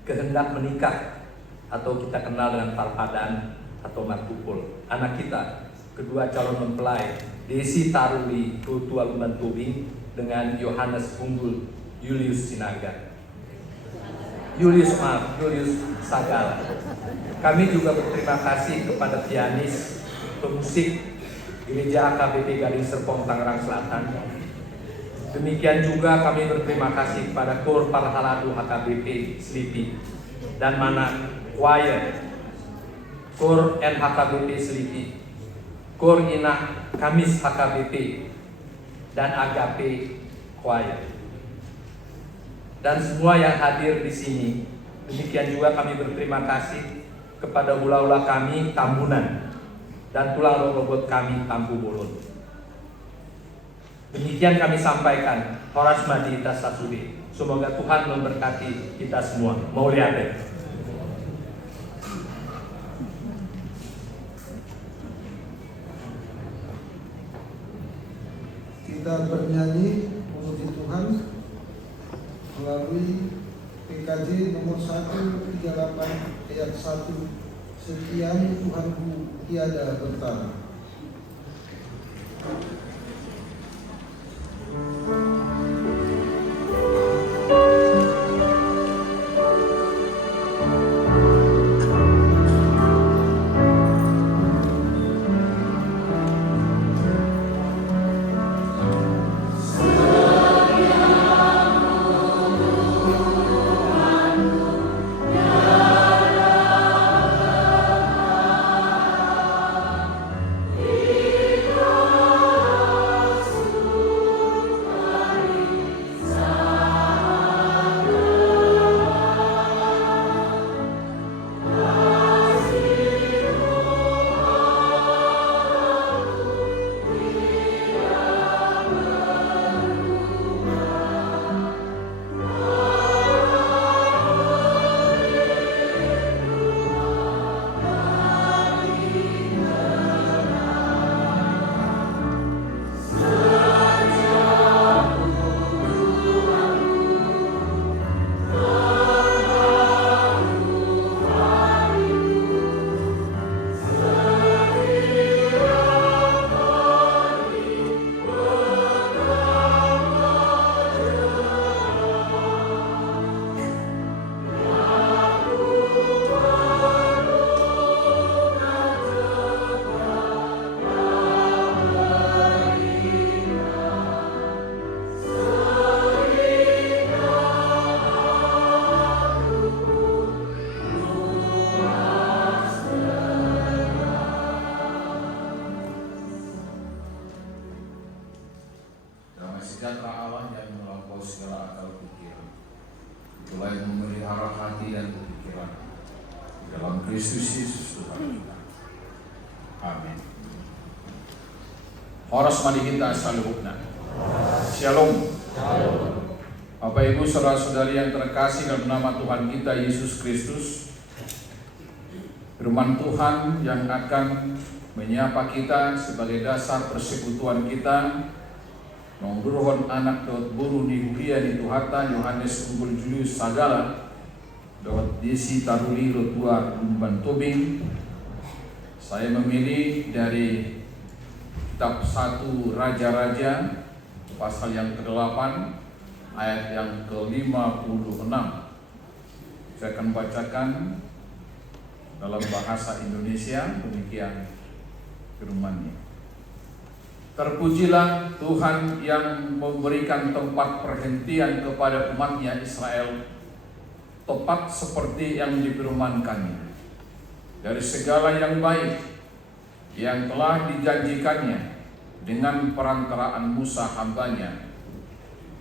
kehendak menikah atau kita kenal dengan Parpadan atau Martupul. Anak kita, kedua calon mempelai, Desi Taruli Tutua Luban Tobi dengan Yohanes Unggul Julius Sinaga. Julius Sagal. Kami juga berterima kasih kepada pianis, pemusik Gereja AKBP Gading Serpong Tangerang Selatan. Demikian juga kami berterima kasih kepada Kor Parhaladu HKBP Selipi dan Mana Choir, Kor NHKBP Selipi, Kor Inah Kamis HKBP, dan Agape Choir. Dan semua yang hadir di sini. Demikian juga kami berterima kasih kepada ula-ula kami Tambunan dan tulang robot kami Tampu Bolon. Demikian kami sampaikan Horas Madi Tasasude. Semoga Tuhan memberkati kita semua. Mauliate. Kita bernyanyi memuji Tuhan melalui PKJ nomor 138 ayat 1. Sekian Tuhanku tiada bertara. sejahtera Allah yang melampaui segala akal pikiran. Itulah yang memelihara hati dan pikiran di dalam Kristus Yesus Tuhan kita. Amin. Horas mari kita saluhna. Shalom. Bapak Ibu saudara-saudari yang terkasih dalam nama Tuhan kita Yesus Kristus, firman Tuhan yang akan menyapa kita sebagai dasar persekutuan kita nongruhon anak dot buru ni huria ni Tuhata Yohanes Unggul Julius Sagala dot Desi Taruli Rotua Lumban Tobing. Saya memilih dari kitab 1 Raja-Raja pasal yang ke-8 ayat yang ke-56. Saya akan bacakan dalam bahasa Indonesia, demikian firman-Nya. Terpujilah Tuhan yang memberikan tempat perhentian kepada umat-Nya Israel, tepat seperti yang difirmankan-Nya. Dari segala yang baik yang telah dijanjikannya dengan perantaraan Musa hamba-Nya,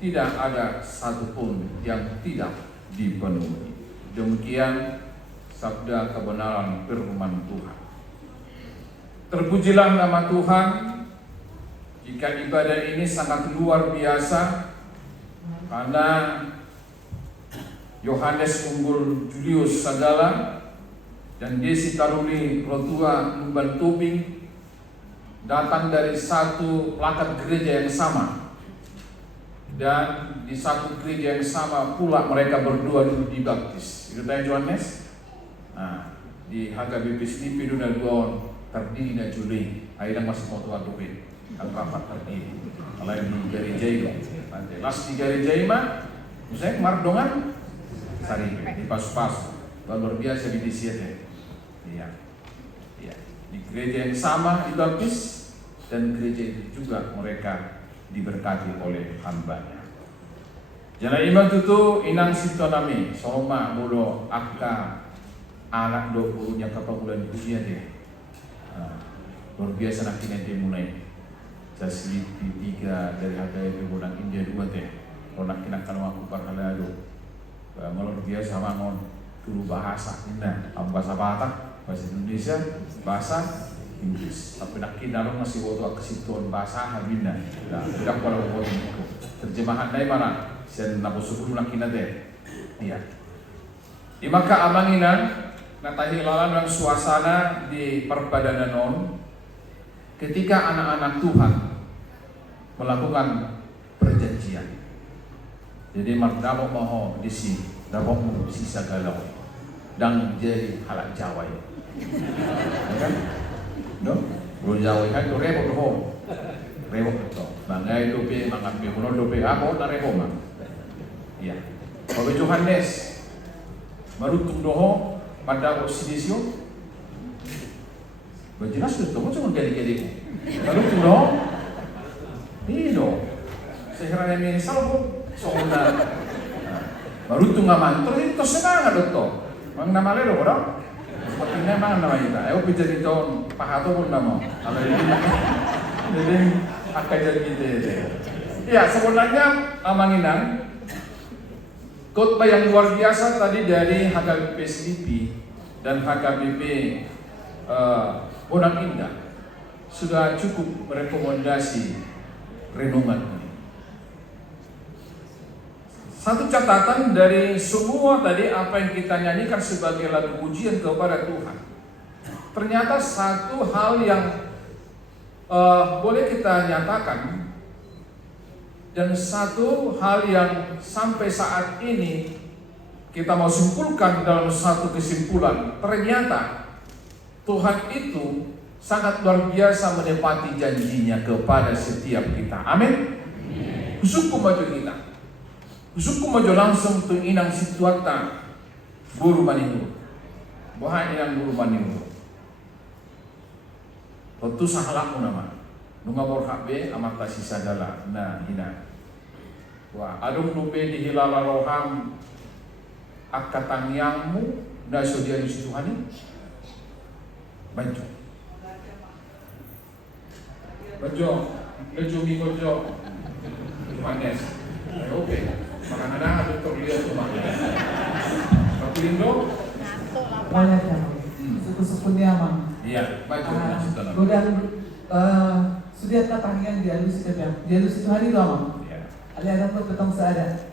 tidak ada satupun yang tidak dipenuhi. Demikian sabda kebenaran firman Tuhan. Terpujilah nama Tuhan. Jika ibadah ini sangat luar biasa, karena Yohanes Unggul Julius Sagala dan Desi Taruli Rotua Lumban Tobing datang dari satu plakat gereja yang sama, dan di satu gereja yang sama pula mereka berdua dulu dibaptis. Itu tanya Yohanes. Nah, di HKBP Selipi Duna Duaon terdiri dan Juli, akhirnya masih mau tua duit. Kan rapat terdiri. Kalau di gereja itu, nanti las di gereja mah, misalnya mardongan, sari di pas-pas, luar biasa di disini. Ya. Ya. Di gereja yang sama dibaptis, dan gereja itu juga mereka diberkati oleh hambanya. Jana iman tutu inang sitonami soma bodo akka anak 20 nya kapal bulan usia deh. Luar biasa nak nanti mulai. Saya seliti 3 dari harga itu bulan India 2 teh. Kalau nak kena kalau aku parhala itu. Luar biasa mangon dulu bahasa indah, bahasa Batak, bahasa Indonesia, bahasa Inggris. Tapi nak kena lo masih waktu kesituan bahasa Habina. Nah, tidak kalau waktu itu terjemahan dari mana? Saya nak suruh nak kena deh. Iya. Di maka amanginan natahi lalan dan suasana di perbadanan non. Ketika anak-anak Tuhan melakukan perjanjian, jadi mardamo moho di sini, dapok sisa galau, dan jadi halak Jawa ya, kan? No, belum Jawa kan, tu repot ho, repot tu. Bangai dope, mangambil kuno dope, apa nak repot mah? Ya, kalau Johannes marutung doho pada osidisio. Jelas tu, cuma gede-gede. Lalu tu dong, ini dong. Sekarang yang ini salvo, soalnya baru tu ngaman. Terus itu semangat tu. Mang nama lelo orang. Seperti nama nama kita. Ayo bicara itu pahato pun nama. Kalau ini, jadi akan jadi gitu. Ya sebenarnya amanginan khotbah yang luar biasa tadi dari HKBP Selipi dan HKBP Bonang Indah sudah cukup merekomendasi renungan ini. Satu catatan dari semua tadi apa yang kita nyanyikan sebagai lagu pujian kepada Tuhan, ternyata satu hal yang boleh kita nyatakan, dan satu hal yang sampai saat ini kita mau simpulkan dalam satu kesimpulan, ternyata Tuhan itu sangat luar biasa menepati janjinya kepada setiap kita. Amin. Husuku maju kita. Husuku maju langsung tu inang situata buru maningu. Bahan inang buru maningu. Tentu sahalakmu nama. Nunga borhak be amat sisa dala. Nah hina. Wah adung nupe di hilala roham akatang yangmu naso dia di situ hani. Banjo, lejo mi kojo, Johannes, oke, makanan ada terlihat tu makan. Tapi Indo, banyak ya, suku-suku Niamang. Iya, banjo. Kemudian sudah tatangan dialus itu hari tu amang. Ada pun petang seada.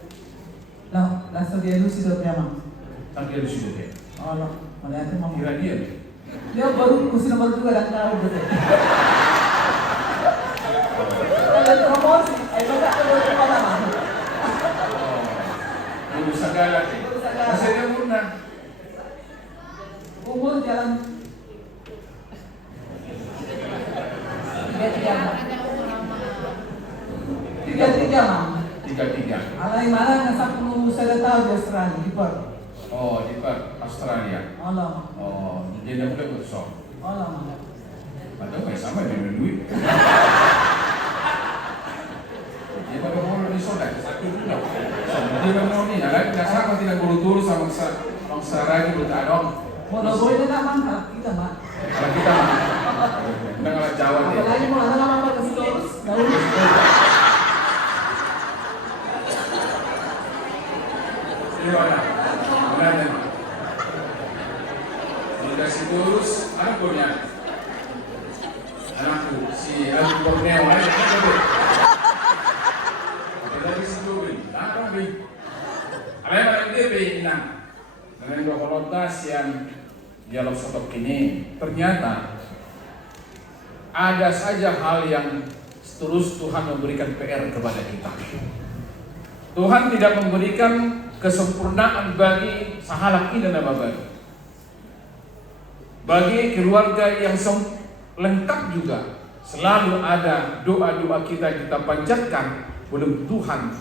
Nah, langsung dialus itu Niamang. Tak dialus itu deh. Oh, no, mana ada mama. Kira dia. Dia baru kursi nomor 2 dan tahu betul. Kalau promosi, ayo tak tahu apa nama. Guru segala. Masih dia murna. Umur jalan 33. Alai mana ngasap puluh saya tahu di Australia di Perth. Oh, di Perth, Australia. Allah. Oh, dia dah mulai bersong. Allah. Padahal kayak sama dengan duit. Dia pada mau di soda, satu dulu. Dia mau ni, ada biasa kalau tidak buru-buru sama bangsa lagi bertadong. Mau boleh tak mangkal kita mak. Kalau kita dengan Jawa dia. Apalagi mau ada apa ke terus. Gimana? Gimana? Dikasih tulus, mana punya? Anakku, si Abu Borneo, ada apa? Dari situ beri, apa beri? Apa yang dia beri inang? Dengan dua konotas yang dialog sotok ini, ternyata ada saja hal yang terus Tuhan memberikan PR kepada kita. Tuhan tidak memberikan kesempurnaan bagi sahalak ini dan bagi keluarga yang lengkap juga selalu ada doa-doa kita panjatkan belum Tuhan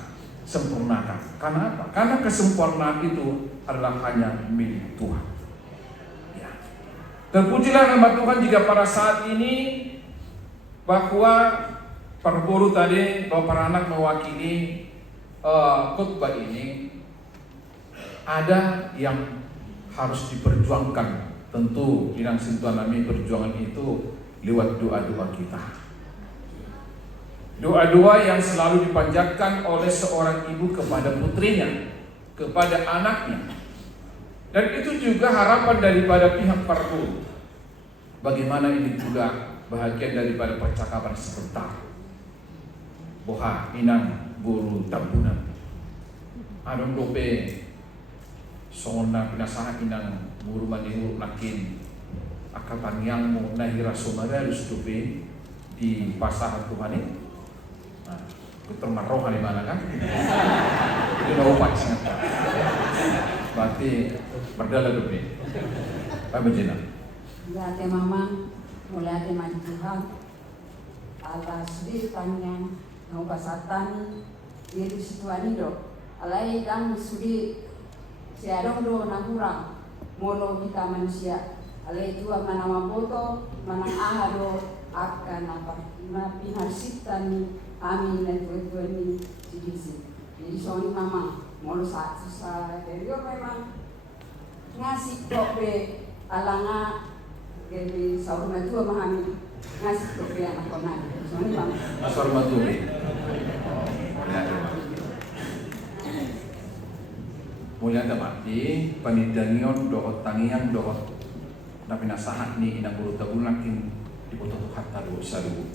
sempurnakan. Karena apa? Karena kesempurnaan itu adalah hanya milik Tuhan. Ya. Terpujilah nama Tuhan jika pada saat ini bahwa perguru tadi, bahwa para anak mewakili khotbah ini, ada yang harus diperjuangkan. Tentu inang sintuan kami perjuangan itu lewat doa-doa kita. Doa-doa yang selalu dipanjatkan oleh seorang ibu kepada putrinya, kepada anaknya. Dan itu juga harapan daripada pihak perguru. Bagaimana ini juga bahagian daripada percakapan sebentar. Boha inang guru tampunan. Adong dope sona pinasaha inang guru manihur nakin akatan yang mo nahira somarelus dope di pasaran Tuhan ini. Nah, ketermaroh di mana kan? Itu naupat sangat. Berarti berdala dope. Apa jenah? Mulate mama, mulate mati Tuhan, alas di tanya, nau pasatan, dia di situ anido, alai dang sudi, siadong do nahurang, molo kita manusia, alai tua mana foto, mana ahado akan apa, napi harsitan, amin dan tuan ini sedisi. Jadi soalnya mama, molo saat susah, dari memang ngasih kope alanga. Jadi saudara tua memahami ngasih kopi anak konan. Soalnya saudara tua. Mulia dapat di panidanion dohot tangian dohot tapi nasahat ni inang bulu tabun lakin di foto Tuhan taruh saru.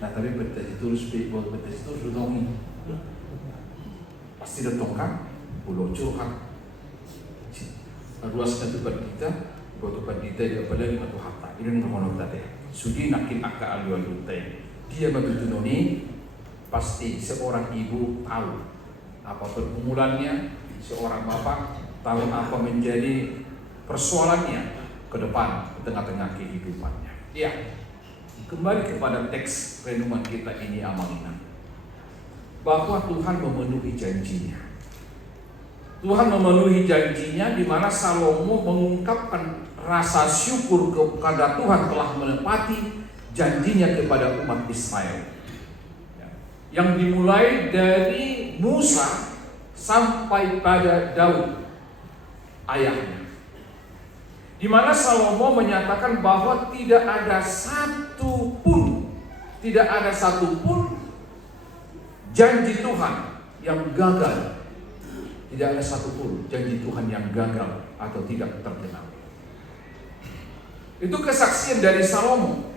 Nah tapi betul itu speak betul itu sudah pasti datangkan bulu curhat. Luas satu kita. Goto pandita dia pada lima tu hatta. Ini ngono tadi. Sudi nakin akka alu teh. Dia begitu pasti seorang ibu tahu apa pergumulannya, seorang bapak tahu apa menjadi persoalannya ke depan di tengah-tengah kehidupannya. Ya. Kembali kepada teks renungan kita ini amanah. Bahwa Tuhan memenuhi janjinya. Tuhan memenuhi janjinya di mana Salomo mengungkapkan rasa syukur kepada Tuhan telah menepati janjinya kepada umat Israel. Yang dimulai dari Musa sampai pada Daud ayahnya. Di mana Salomo menyatakan bahwa tidak ada satu pun janji Tuhan yang gagal. Tidak ada satupun janji Tuhan yang gagal atau tidak tergenapi. Itu kesaksian dari Salomo,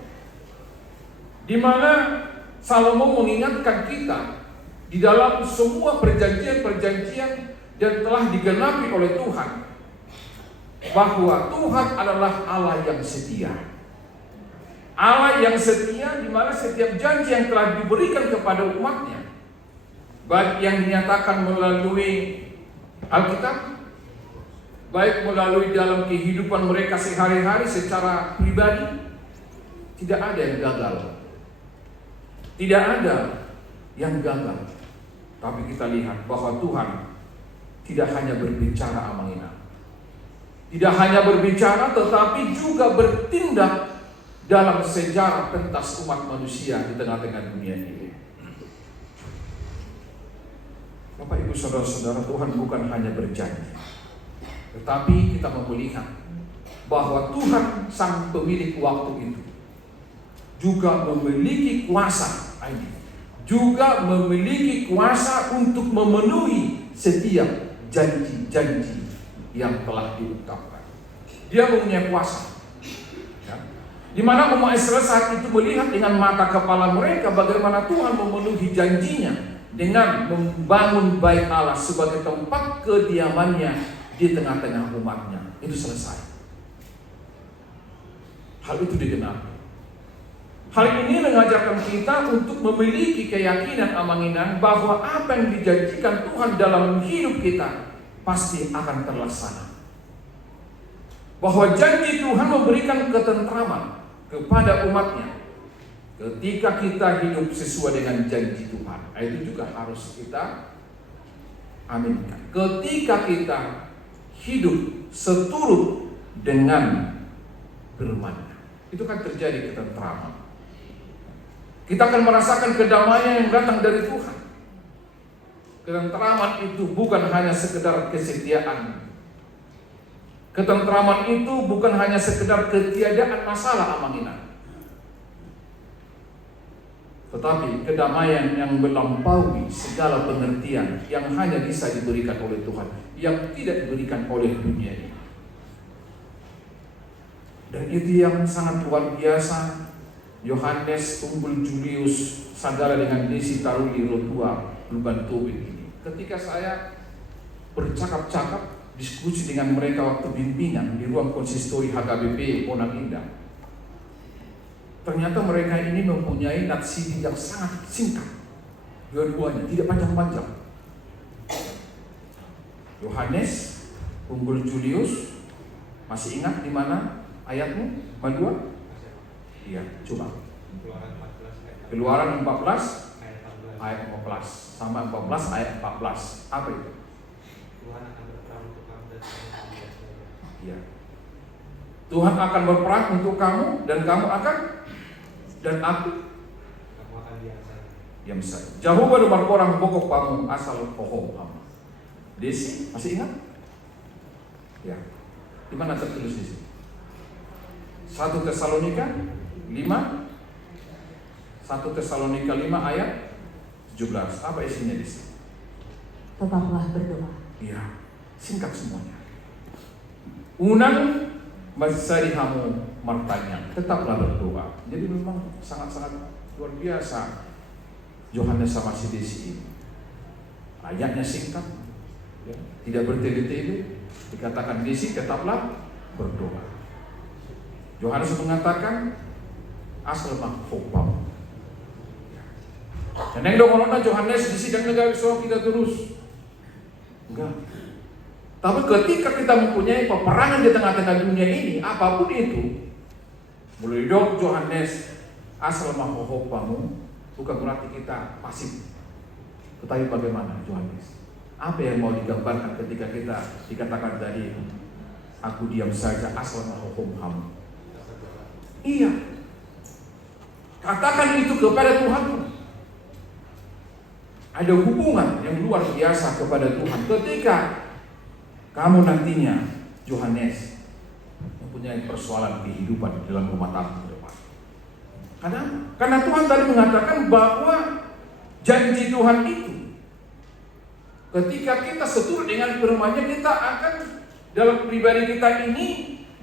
di mana Salomo mengingatkan kita di dalam semua perjanjian-perjanjian yang telah digenapi oleh Tuhan, bahwa Tuhan adalah Allah yang setia. Allah yang setia di mana setiap janji yang telah diberikan kepada umatnya, baik yang dinyatakan melalui Alkitab, baik melalui dalam kehidupan mereka sehari-hari secara pribadi, tidak ada yang gagal. Tidak ada yang gagal. Tapi kita lihat bahwa Tuhan tidak hanya berbicara amanah. Tidak hanya berbicara tetapi juga bertindak dalam sejarah pentas umat manusia di tengah-tengah dunia ini. Bapak Ibu Saudara-saudara, Tuhan bukan hanya berjanji, tetapi kita melihat bahwa Tuhan sang pemilik waktu itu juga memiliki kuasa, juga memiliki kuasa untuk memenuhi setiap janji-janji yang telah diungkapkan. Dia mempunyai kuasa. Di mana umat Israel saat itu melihat dengan mata kepala mereka bagaimana Tuhan memenuhi janjinya dengan membangun bait Allah sebagai tempat kediamannya di tengah-tengah umatnya. Itu selesai. Hal itu digenapi. Hal ini mengajarkan kita untuk memiliki keyakinan amanginan bahwa apa yang dijanjikan Tuhan dalam hidup kita pasti akan terlaksana. Bahwa janji Tuhan memberikan ketentraman kepada umatnya ketika kita hidup sesuai dengan janji Tuhan. Itu juga harus kita aminkan. Ketika kita hidup seturut dengan firman-Nya. Itu kan terjadi ketentraman. Kita akan merasakan kedamaian yang datang dari Tuhan. Ketentraman itu bukan hanya sekedar kesetiaan. Ketentraman itu bukan hanya sekedar ketiadaan masalah amanginan, tetapi kedamaian yang melampaui segala pengertian yang hanya bisa diberikan oleh Tuhan, yang tidak diberikan oleh dunia ini. Dan itu yang sangat luar biasa. Yohanes Unggul Julius Sagala dengan Desi Taruli Rotua Luban Tobin ini, ketika saya bercakap-cakap diskusi dengan mereka waktu bimbingan di ruang konsistori HKBP Bonang Indah, ternyata mereka ini mempunyai natsidi yang sangat singkat, dua-duanya tidak panjang-panjang. Yohanes Unggul Julius, masih ingat di mana ayatmu? Madua? Iya, coba. Keluaran 14 ayat 14 sama 14 ayat 14. Apa itu? Tuhan akan berperang untuk kamu dan Iya. Tuhan akan berperang untuk kamu dan kamu akan, dan aku akan diam saja. Jauh baru berkorang pokok pamu asal pohon kamu. Desi masih ingat? Ya. Di mana tertulis di sini? 1 Tesalonika 5 ayat 17. Apa isinya di sini? Tetaplah berdoa. Iya, singkat semuanya. Unang masarihamu martanya, tetaplah berdoa. Jadi memang sangat-sangat luar biasa Yohanes sama si Desi ini. Ayatnya singkat, ya, tidak bertele-tele. Dikatakan Desi tetaplah berdoa. Yohanes mengatakan asal makfopam. Dan yang doa Yohanes di sidang negara so kita terus. Enggak. Tapi ketika kita mempunyai peperangan di tengah-tengah dunia ini, apapun itu, mulai dok Yohanes asal makfopamu, bukan berarti kita pasif. Tetapi bagaimana Yohanes? Apa yang mau digambarkan ketika kita dikatakan tadi, aku diam saja asal makfopamu? Iya. Katakan itu kepada Tuhan. Ada hubungan yang luar biasa kepada Tuhan. Ketika kamu nantinya, Yohanes, mempunyai persoalan kehidupan dalam rumah tangga ke depan. Karena Tuhan tadi mengatakan bahwa janji Tuhan itu, ketika kita seturut dengan firman-Nya, kita akan dalam pribadi kita ini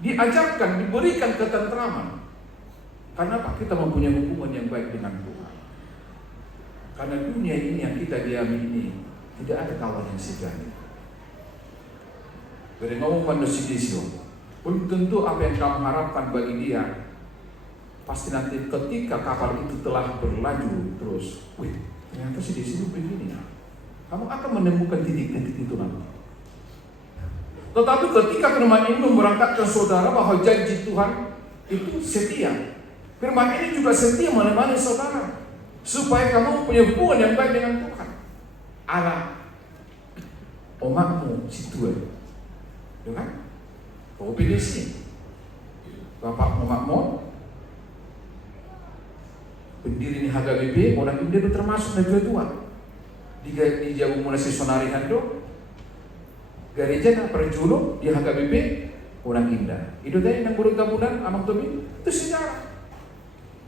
diajarkan, diberikan ketentraman. Karena apa? Kita mempunyai hubungan yang baik dengan Tuhan. Karena dunia ini yang kita diami ini tidak ada kawan yang sejati. Beri ngomong manusia desio, belum tentu apa yang kamu harapkan bagi dia. Pasti nanti ketika kapal itu telah berlaju terus, wih, ternyata si desio begini. Kamu akan menemukan titik-titik itu nanti. Tetapi ketika firman ini memberangkatkan saudara bahwa janji Tuhan itu setia. Firman ini juga setia menemani saudara supaya kamu punya hubungan yang baik dengan Tuhan. Allah, omakmu situ, ya kan? Kau pilih sih, bapak omakmu, pendiri ini HKBP, orang India itu termasuk negara tua. Di Jawa mulai sesonari hando, gereja nak perjulu di HKBP orang Indah. Itu tadi yang burung tabunan, amang tomi itu sejarah.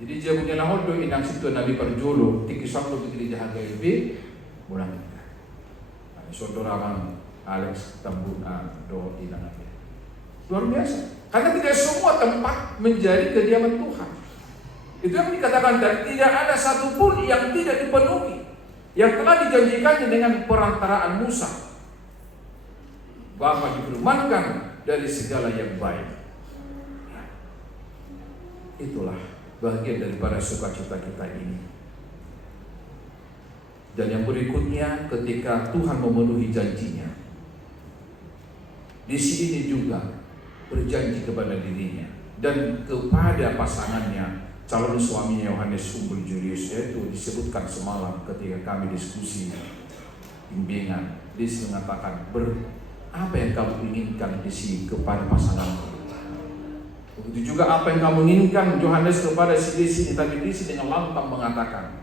Jadi dia punya lahodo inang situ Nabi Perjolo tiki sabtu di gereja HKBP bulan ini. Saudara Bang Alex Tambunan do inang Nabi. Luar biasa. Karena tidak semua tempat menjadi kediaman Tuhan. Itu yang dikatakan dan tidak ada satupun yang tidak dipenuhi yang telah dijanjikannya dengan perantaraan Musa. Bahwa difirmankan dari segala yang baik. Itulah bagian daripada sukacita kita ini. Dan yang berikutnya ketika Tuhan memenuhi janjinya, di sini juga berjanji kepada dirinya dan kepada pasangannya, calon suaminya Yohanes Unggul Julius, yaitu disebutkan semalam ketika kami diskusi bimbingan. Dia mengatakan, apa yang kamu inginkan di sini kepada pasanganmu? Begitu juga apa yang kamu inginkan Yohanes kepada si Desi, tapi Desi dengan lantang mengatakan,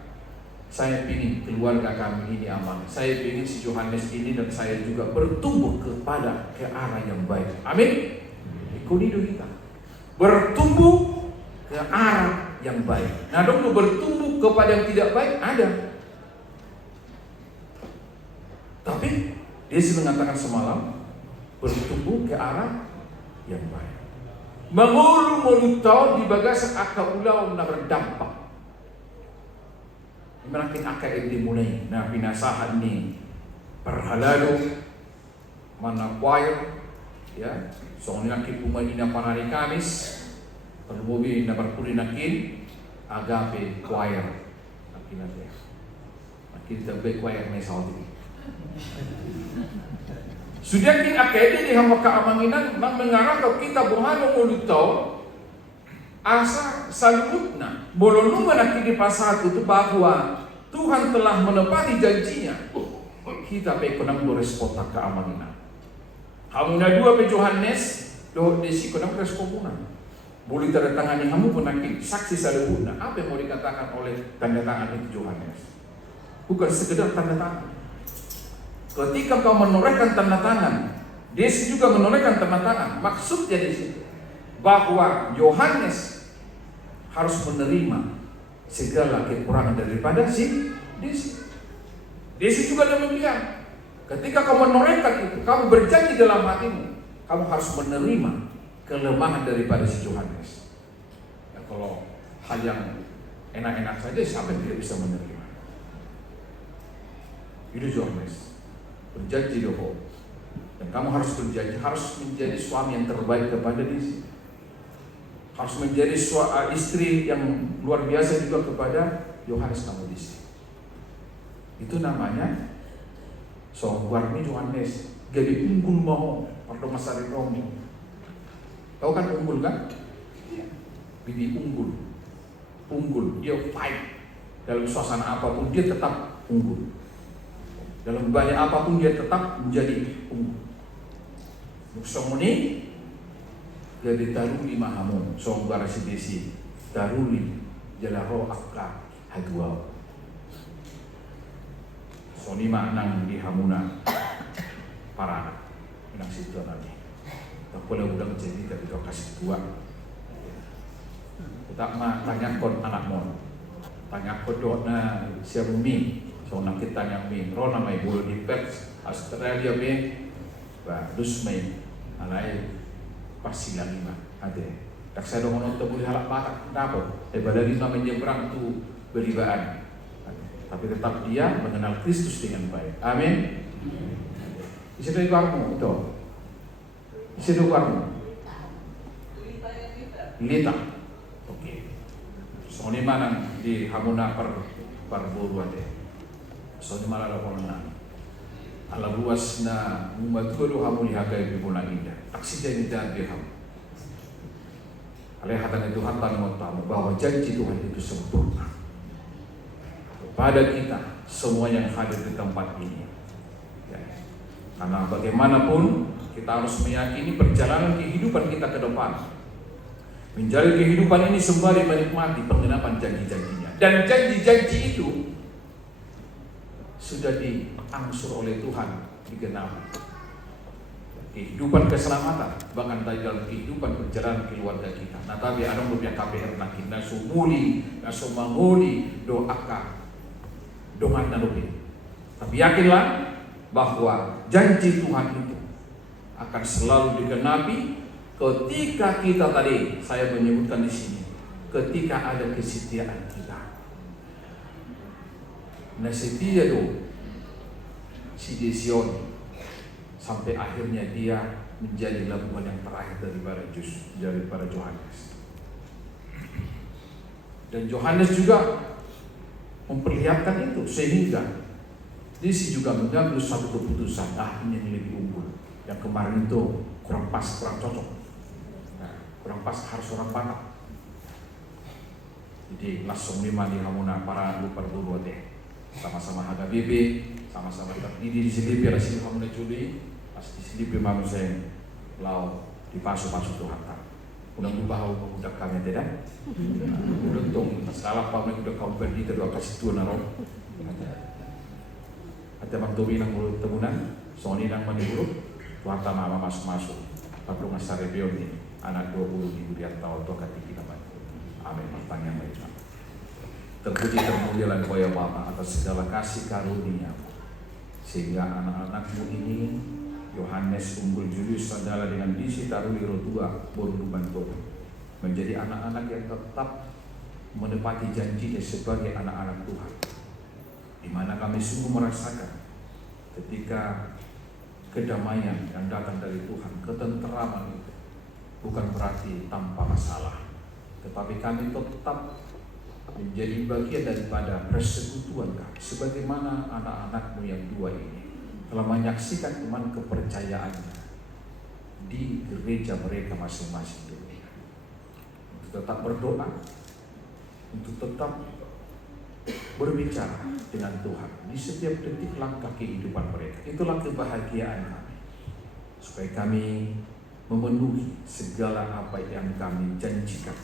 saya ingin keluarga kami ini aman. Saya ingin si Yohanes ini dan saya juga bertumbuh kepada ke arah yang baik. Amin. Ikut kita bertumbuh ke arah yang baik. Nah, dong bertumbuh kepada yang tidak baik ada. Tapi Desi mengatakan semalam bertumbuh ke arah yang baik. Mengulu tahun di bagasan akal ulau na berdampak. Makin akal ini dimulai. Nah, pinasahan ni perhalado mana choir ya. So nakin pumain na panari Kamis. Perlubi na berpulinakin agape choir. Nakin natin. Nakin tabi choir may saudi. Sudah kita akade di hamba keamanginan mengarah ke kita buhano mulutau asa salutna molonungan aki di pasar itu bahwa Tuhan telah menepati janjinya. Kita pekonang berespota keamanginan. Hamuna dua pe Yohanes do desi konang respopunan. Boleh tanda tangani kamu penakin saksi salutna. Apa yang mau dikatakan oleh tanda tangan itu Yohanes? Bukan sekedar tanda tangan. Ketika kau menorehkan tanda tangan, Desi juga menorehkan tanda tangan. Maksudnya di situ bahwa Yohanes harus menerima segala kekurangan daripada si Desi. Desi juga demikian. Ketika kau menorehkan itu, kamu berjanji dalam hatimu, kamu harus menerima kelemahan daripada si Yohanes. Ya, kalau hal yang enak-enak saja, siapa yang tidak bisa menerima? Itu Yohanes. Berjanji doho, dan kamu harus berjanji, harus menjadi suami yang terbaik kepada Desi, harus menjadi istri yang luar biasa juga kepada Yohanes kamu Desi. Itu namanya warni Yohanes jadi unggul mau pada masa Romi. Tahu kan unggul kan? Bibi unggul, dia fight dalam suasana apapun dia tetap unggul. Dalam banyak apapun dia tetap menjadi unggul. Muksomuni jadi daruli mahamun song barasi Desi daruli jalaro akka hadwa. Soni maknang di hamuna para nang situ nanti. Tak boleh udah menjadi tapi kau kasih tua. Tak mah tanya kon anakmu. Tanya kon na siapa mi. So nakita niya may rona may bulo di Perth, Australia may dus may alay pasilang lima ade. Tak saya dong nonton boleh halak batak dapat. Daripada lima menyeberang tu beribaan. Tapi tetap dia mengenal Kristus dengan baik. Amin. Isi dari kamu itu. Isi dari kamu. Lita. Oke. So ni mana di hamuna per buru ade. So di malala ko na ala luas na umatulo hamuli hakai bibuna indah taksi dan dirham alai hatan itu hatan tamu bahwa janji Tuhan itu sempurna kepada kita semua yang hadir di tempat ini ya. Karena bagaimanapun kita harus meyakini perjalanan kehidupan kita ke depan menjalani kehidupan ini sembari menikmati penggenapan janji-janjinya dan janji-janji itu sudah diangsur oleh Tuhan digenapi. Kehidupan keselamatan bahkan dalam kehidupan perjalanan keluarga kita. Nah tapi ada yang KPR nakin nasumuli, nasumanguli doaka dongan nalubi. Tapi yakinlah bahwa janji Tuhan itu akan selalu digenapi ketika kita tadi saya menyebutkan di sini, ketika ada kesetiaan kita. Nah setia tu si Desion sampai akhirnya dia menjadi labuhan yang terakhir daripada Yohanes. Dan Yohanes juga memperlihatkan itu sehingga Desi juga mengambil satu keputusan, ini yang lebih unggul. Yang kemarin itu kurang pas, kurang cocok. Nah, kurang pas harus orang Batak. Jadi langsung lima di hamuna para lupa dulu deh. Sama-sama harga BB, sama-sama terdiri di sini biar sini kamu juli, pasti di sini manusia lau di pasu Tuhan. unang lupahaw mabudak kami tidak. Udutong salah pa may udak kau pergi kedua kasih tuan naro. Ada magtuwi ng mulut temunan, soni ng maniburo, tuwata mama masuk-masuk. Paglo nga sa rebeo ni anak 20 di tahun tua katiki naman. Amin. Bertanya baik. Terpuji termulialah Engkau ya Bapa atas segala kasih karunia, sehingga anak-anakmu ini Yohanes Unggul Julius adalah dengan Disi Taruli Rotua Boru Bantul menjadi anak-anak yang tetap menepati janjinya sebagai anak-anak Tuhan, di mana kami sungguh merasakan ketika kedamaian yang datang dari Tuhan, ketenteraman itu bukan berarti tanpa masalah, tetapi kami tetap menjadi bagian daripada persekutuan kami, sebagaimana anak-anakmu yang dua ini telah menyaksikan iman kepercayaannya di gereja mereka masing-masing dunia. Untuk tetap berdoa, untuk tetap berbicara dengan Tuhan di setiap detik langkah kehidupan mereka. Itulah kebahagiaan kami, supaya kami memenuhi segala apa yang kami janjikan,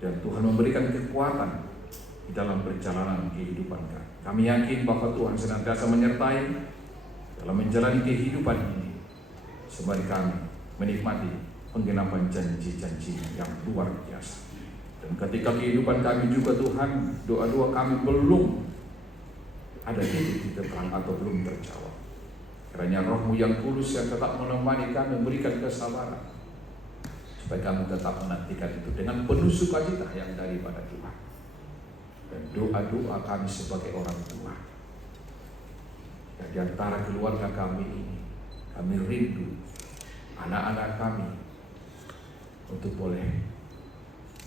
dan Tuhan memberikan kekuatan di dalam perjalanan kehidupan kami. Kami yakin bahwa Tuhan senantiasa menyertai dalam menjalani kehidupan ini, sembari kami menikmati penggenapan janji-janji yang luar biasa. Dan ketika kehidupan kami juga Tuhan, doa-doa kami belum ada titik terang atau belum terjawab, kiranya Roh-Mu yang kudus yang tetap menemani kami, memberikan kesabaran, supaya kami tetap menantikan itu dengan penuh sukacita yang daripada Tuhan. Dan doa-doa kami sebagai orang tua, dan di antara keluarga kami ini, kami rindu anak-anak kami untuk boleh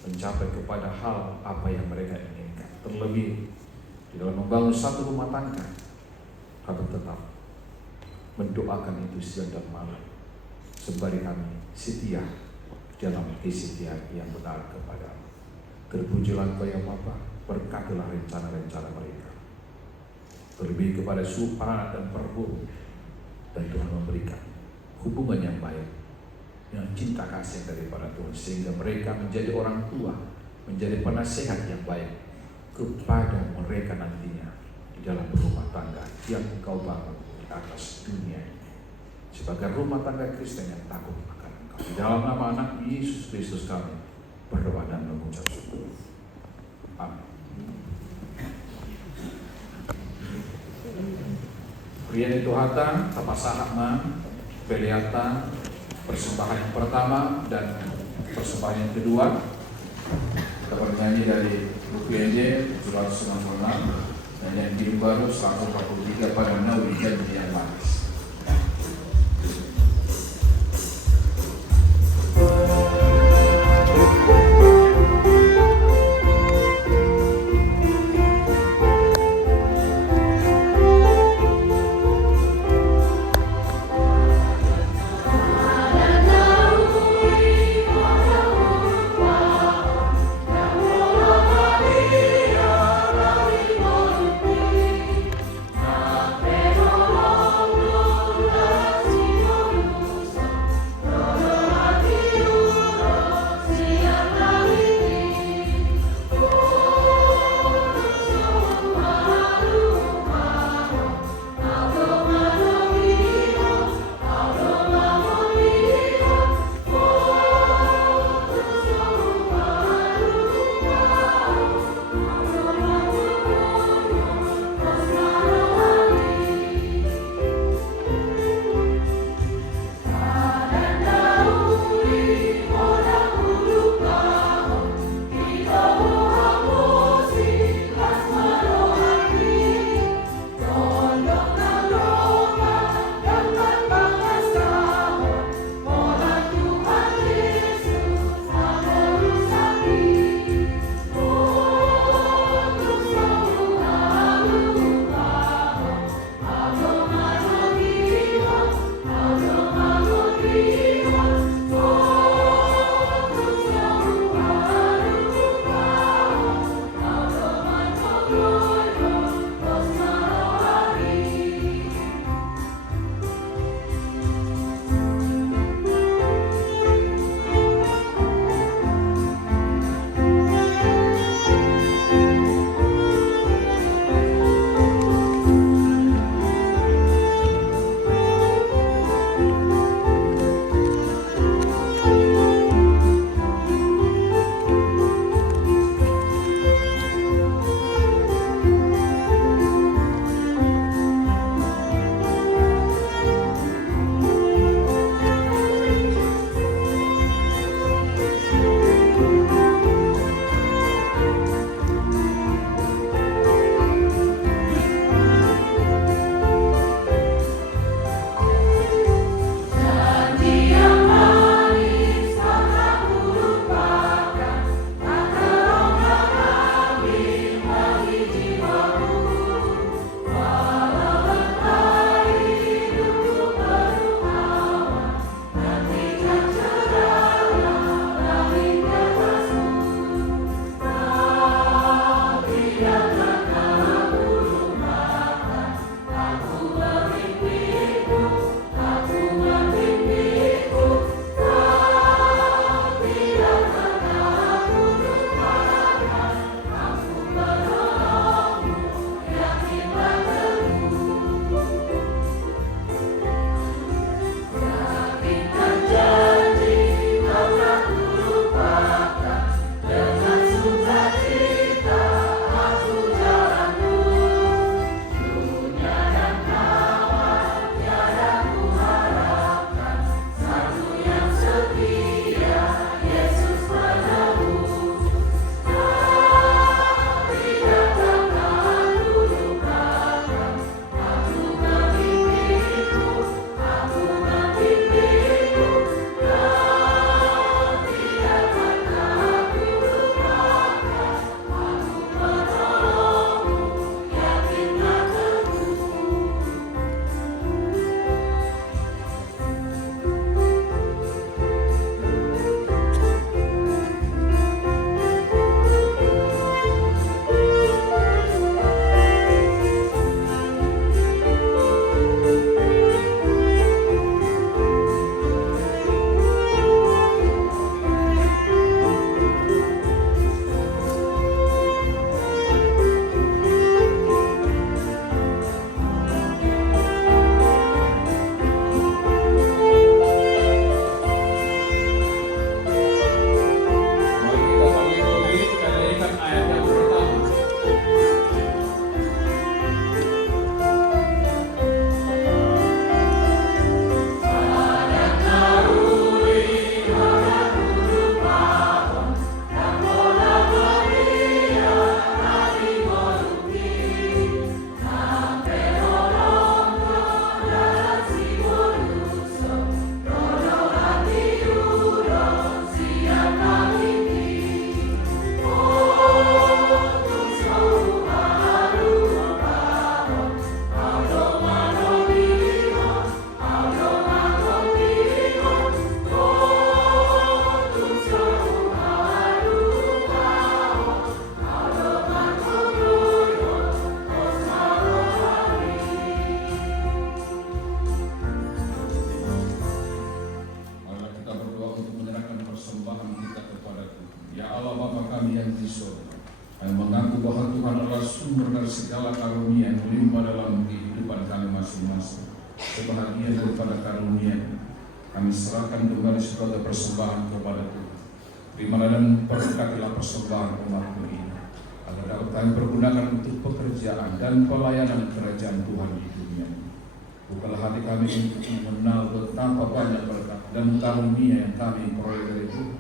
mencapai kepada hal apa yang mereka inginkan. Terlebih di dalam membangun satu rumah tangga, kami tetap mendoakan itu siang dan malam, sembari kami setia dalam kesetiaan yang benar kepadamu. Terpujilah Engkau ya Bapa, berkatilah rencana-rencana mereka, terlebih kepada anak dan perempuan, dan Tuhan memberikan hubungan yang baik dengan cinta kasih daripada Tuhan, sehingga mereka menjadi orang tua, menjadi penasehat yang baik kepada mereka nantinya di dalam rumah tangga yang Engkau bangun di atas dunia ini, sebagai rumah tangga Kristen yang takut akan Engkau. Di dalam nama anak Yesus Kristus kami berdoa dan mengucap syukur. Amin. Rian itu hata, tapasahat na, peliata, persembahan yang pertama dan persembahan yang kedua. Kita bernyanyi dari buku NJ 796 dan yang biru baru 143 pada Nawi Janji yang Manis. Oh sumber dari segala karunia yang melimpah dalam kehidupan kami masing-masing. Kebahagiaan daripada karunia kami serahkan kembali segala persembahan kepada Tuhan. Terimalah dan berkatilah persembahan umat-Mu ini, agar dapat kami pergunakan untuk pekerjaan dan pelayanan kerajaan Tuhan di dunia ini. Bukalah hati kami untuk mengenal betapa banyak berkat dan karunia yang kami peroleh dari Tuhan.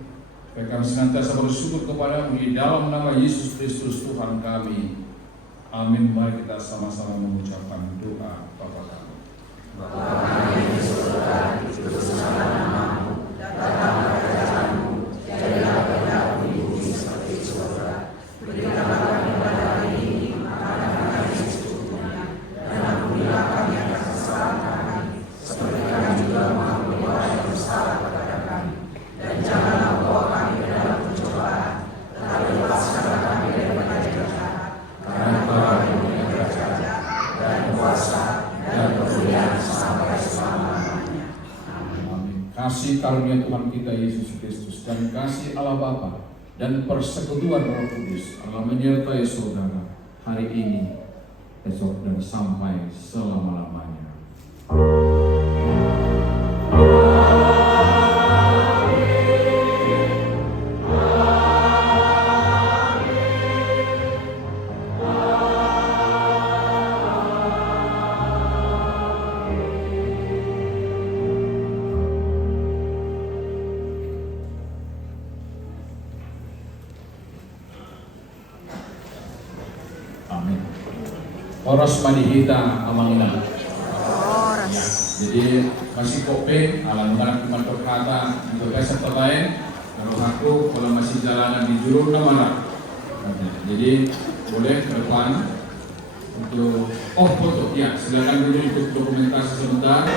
Supaya kami senantiasa bersyukur kepada-Mu di dalam nama Yesus Kristus Tuhan kami. Amin. Mari kita sama-sama mengucapkan doa Bapa kami. Kasih karunia Tuhan kita Yesus Kristus dan kasih Allah Bapa dan persekutuan Roh Kudus Allah menyertai saudara hari ini, besok dan sampai selama-lamanya. Oros madihita amangina. Jadi masih kope alam barat kumat berkata untuk besok terbaik kalau aku kalau masih jalanan di jurung namanya. Jadi boleh ke depan untuk foto ya silakan dulu untuk dokumentasi sebentar.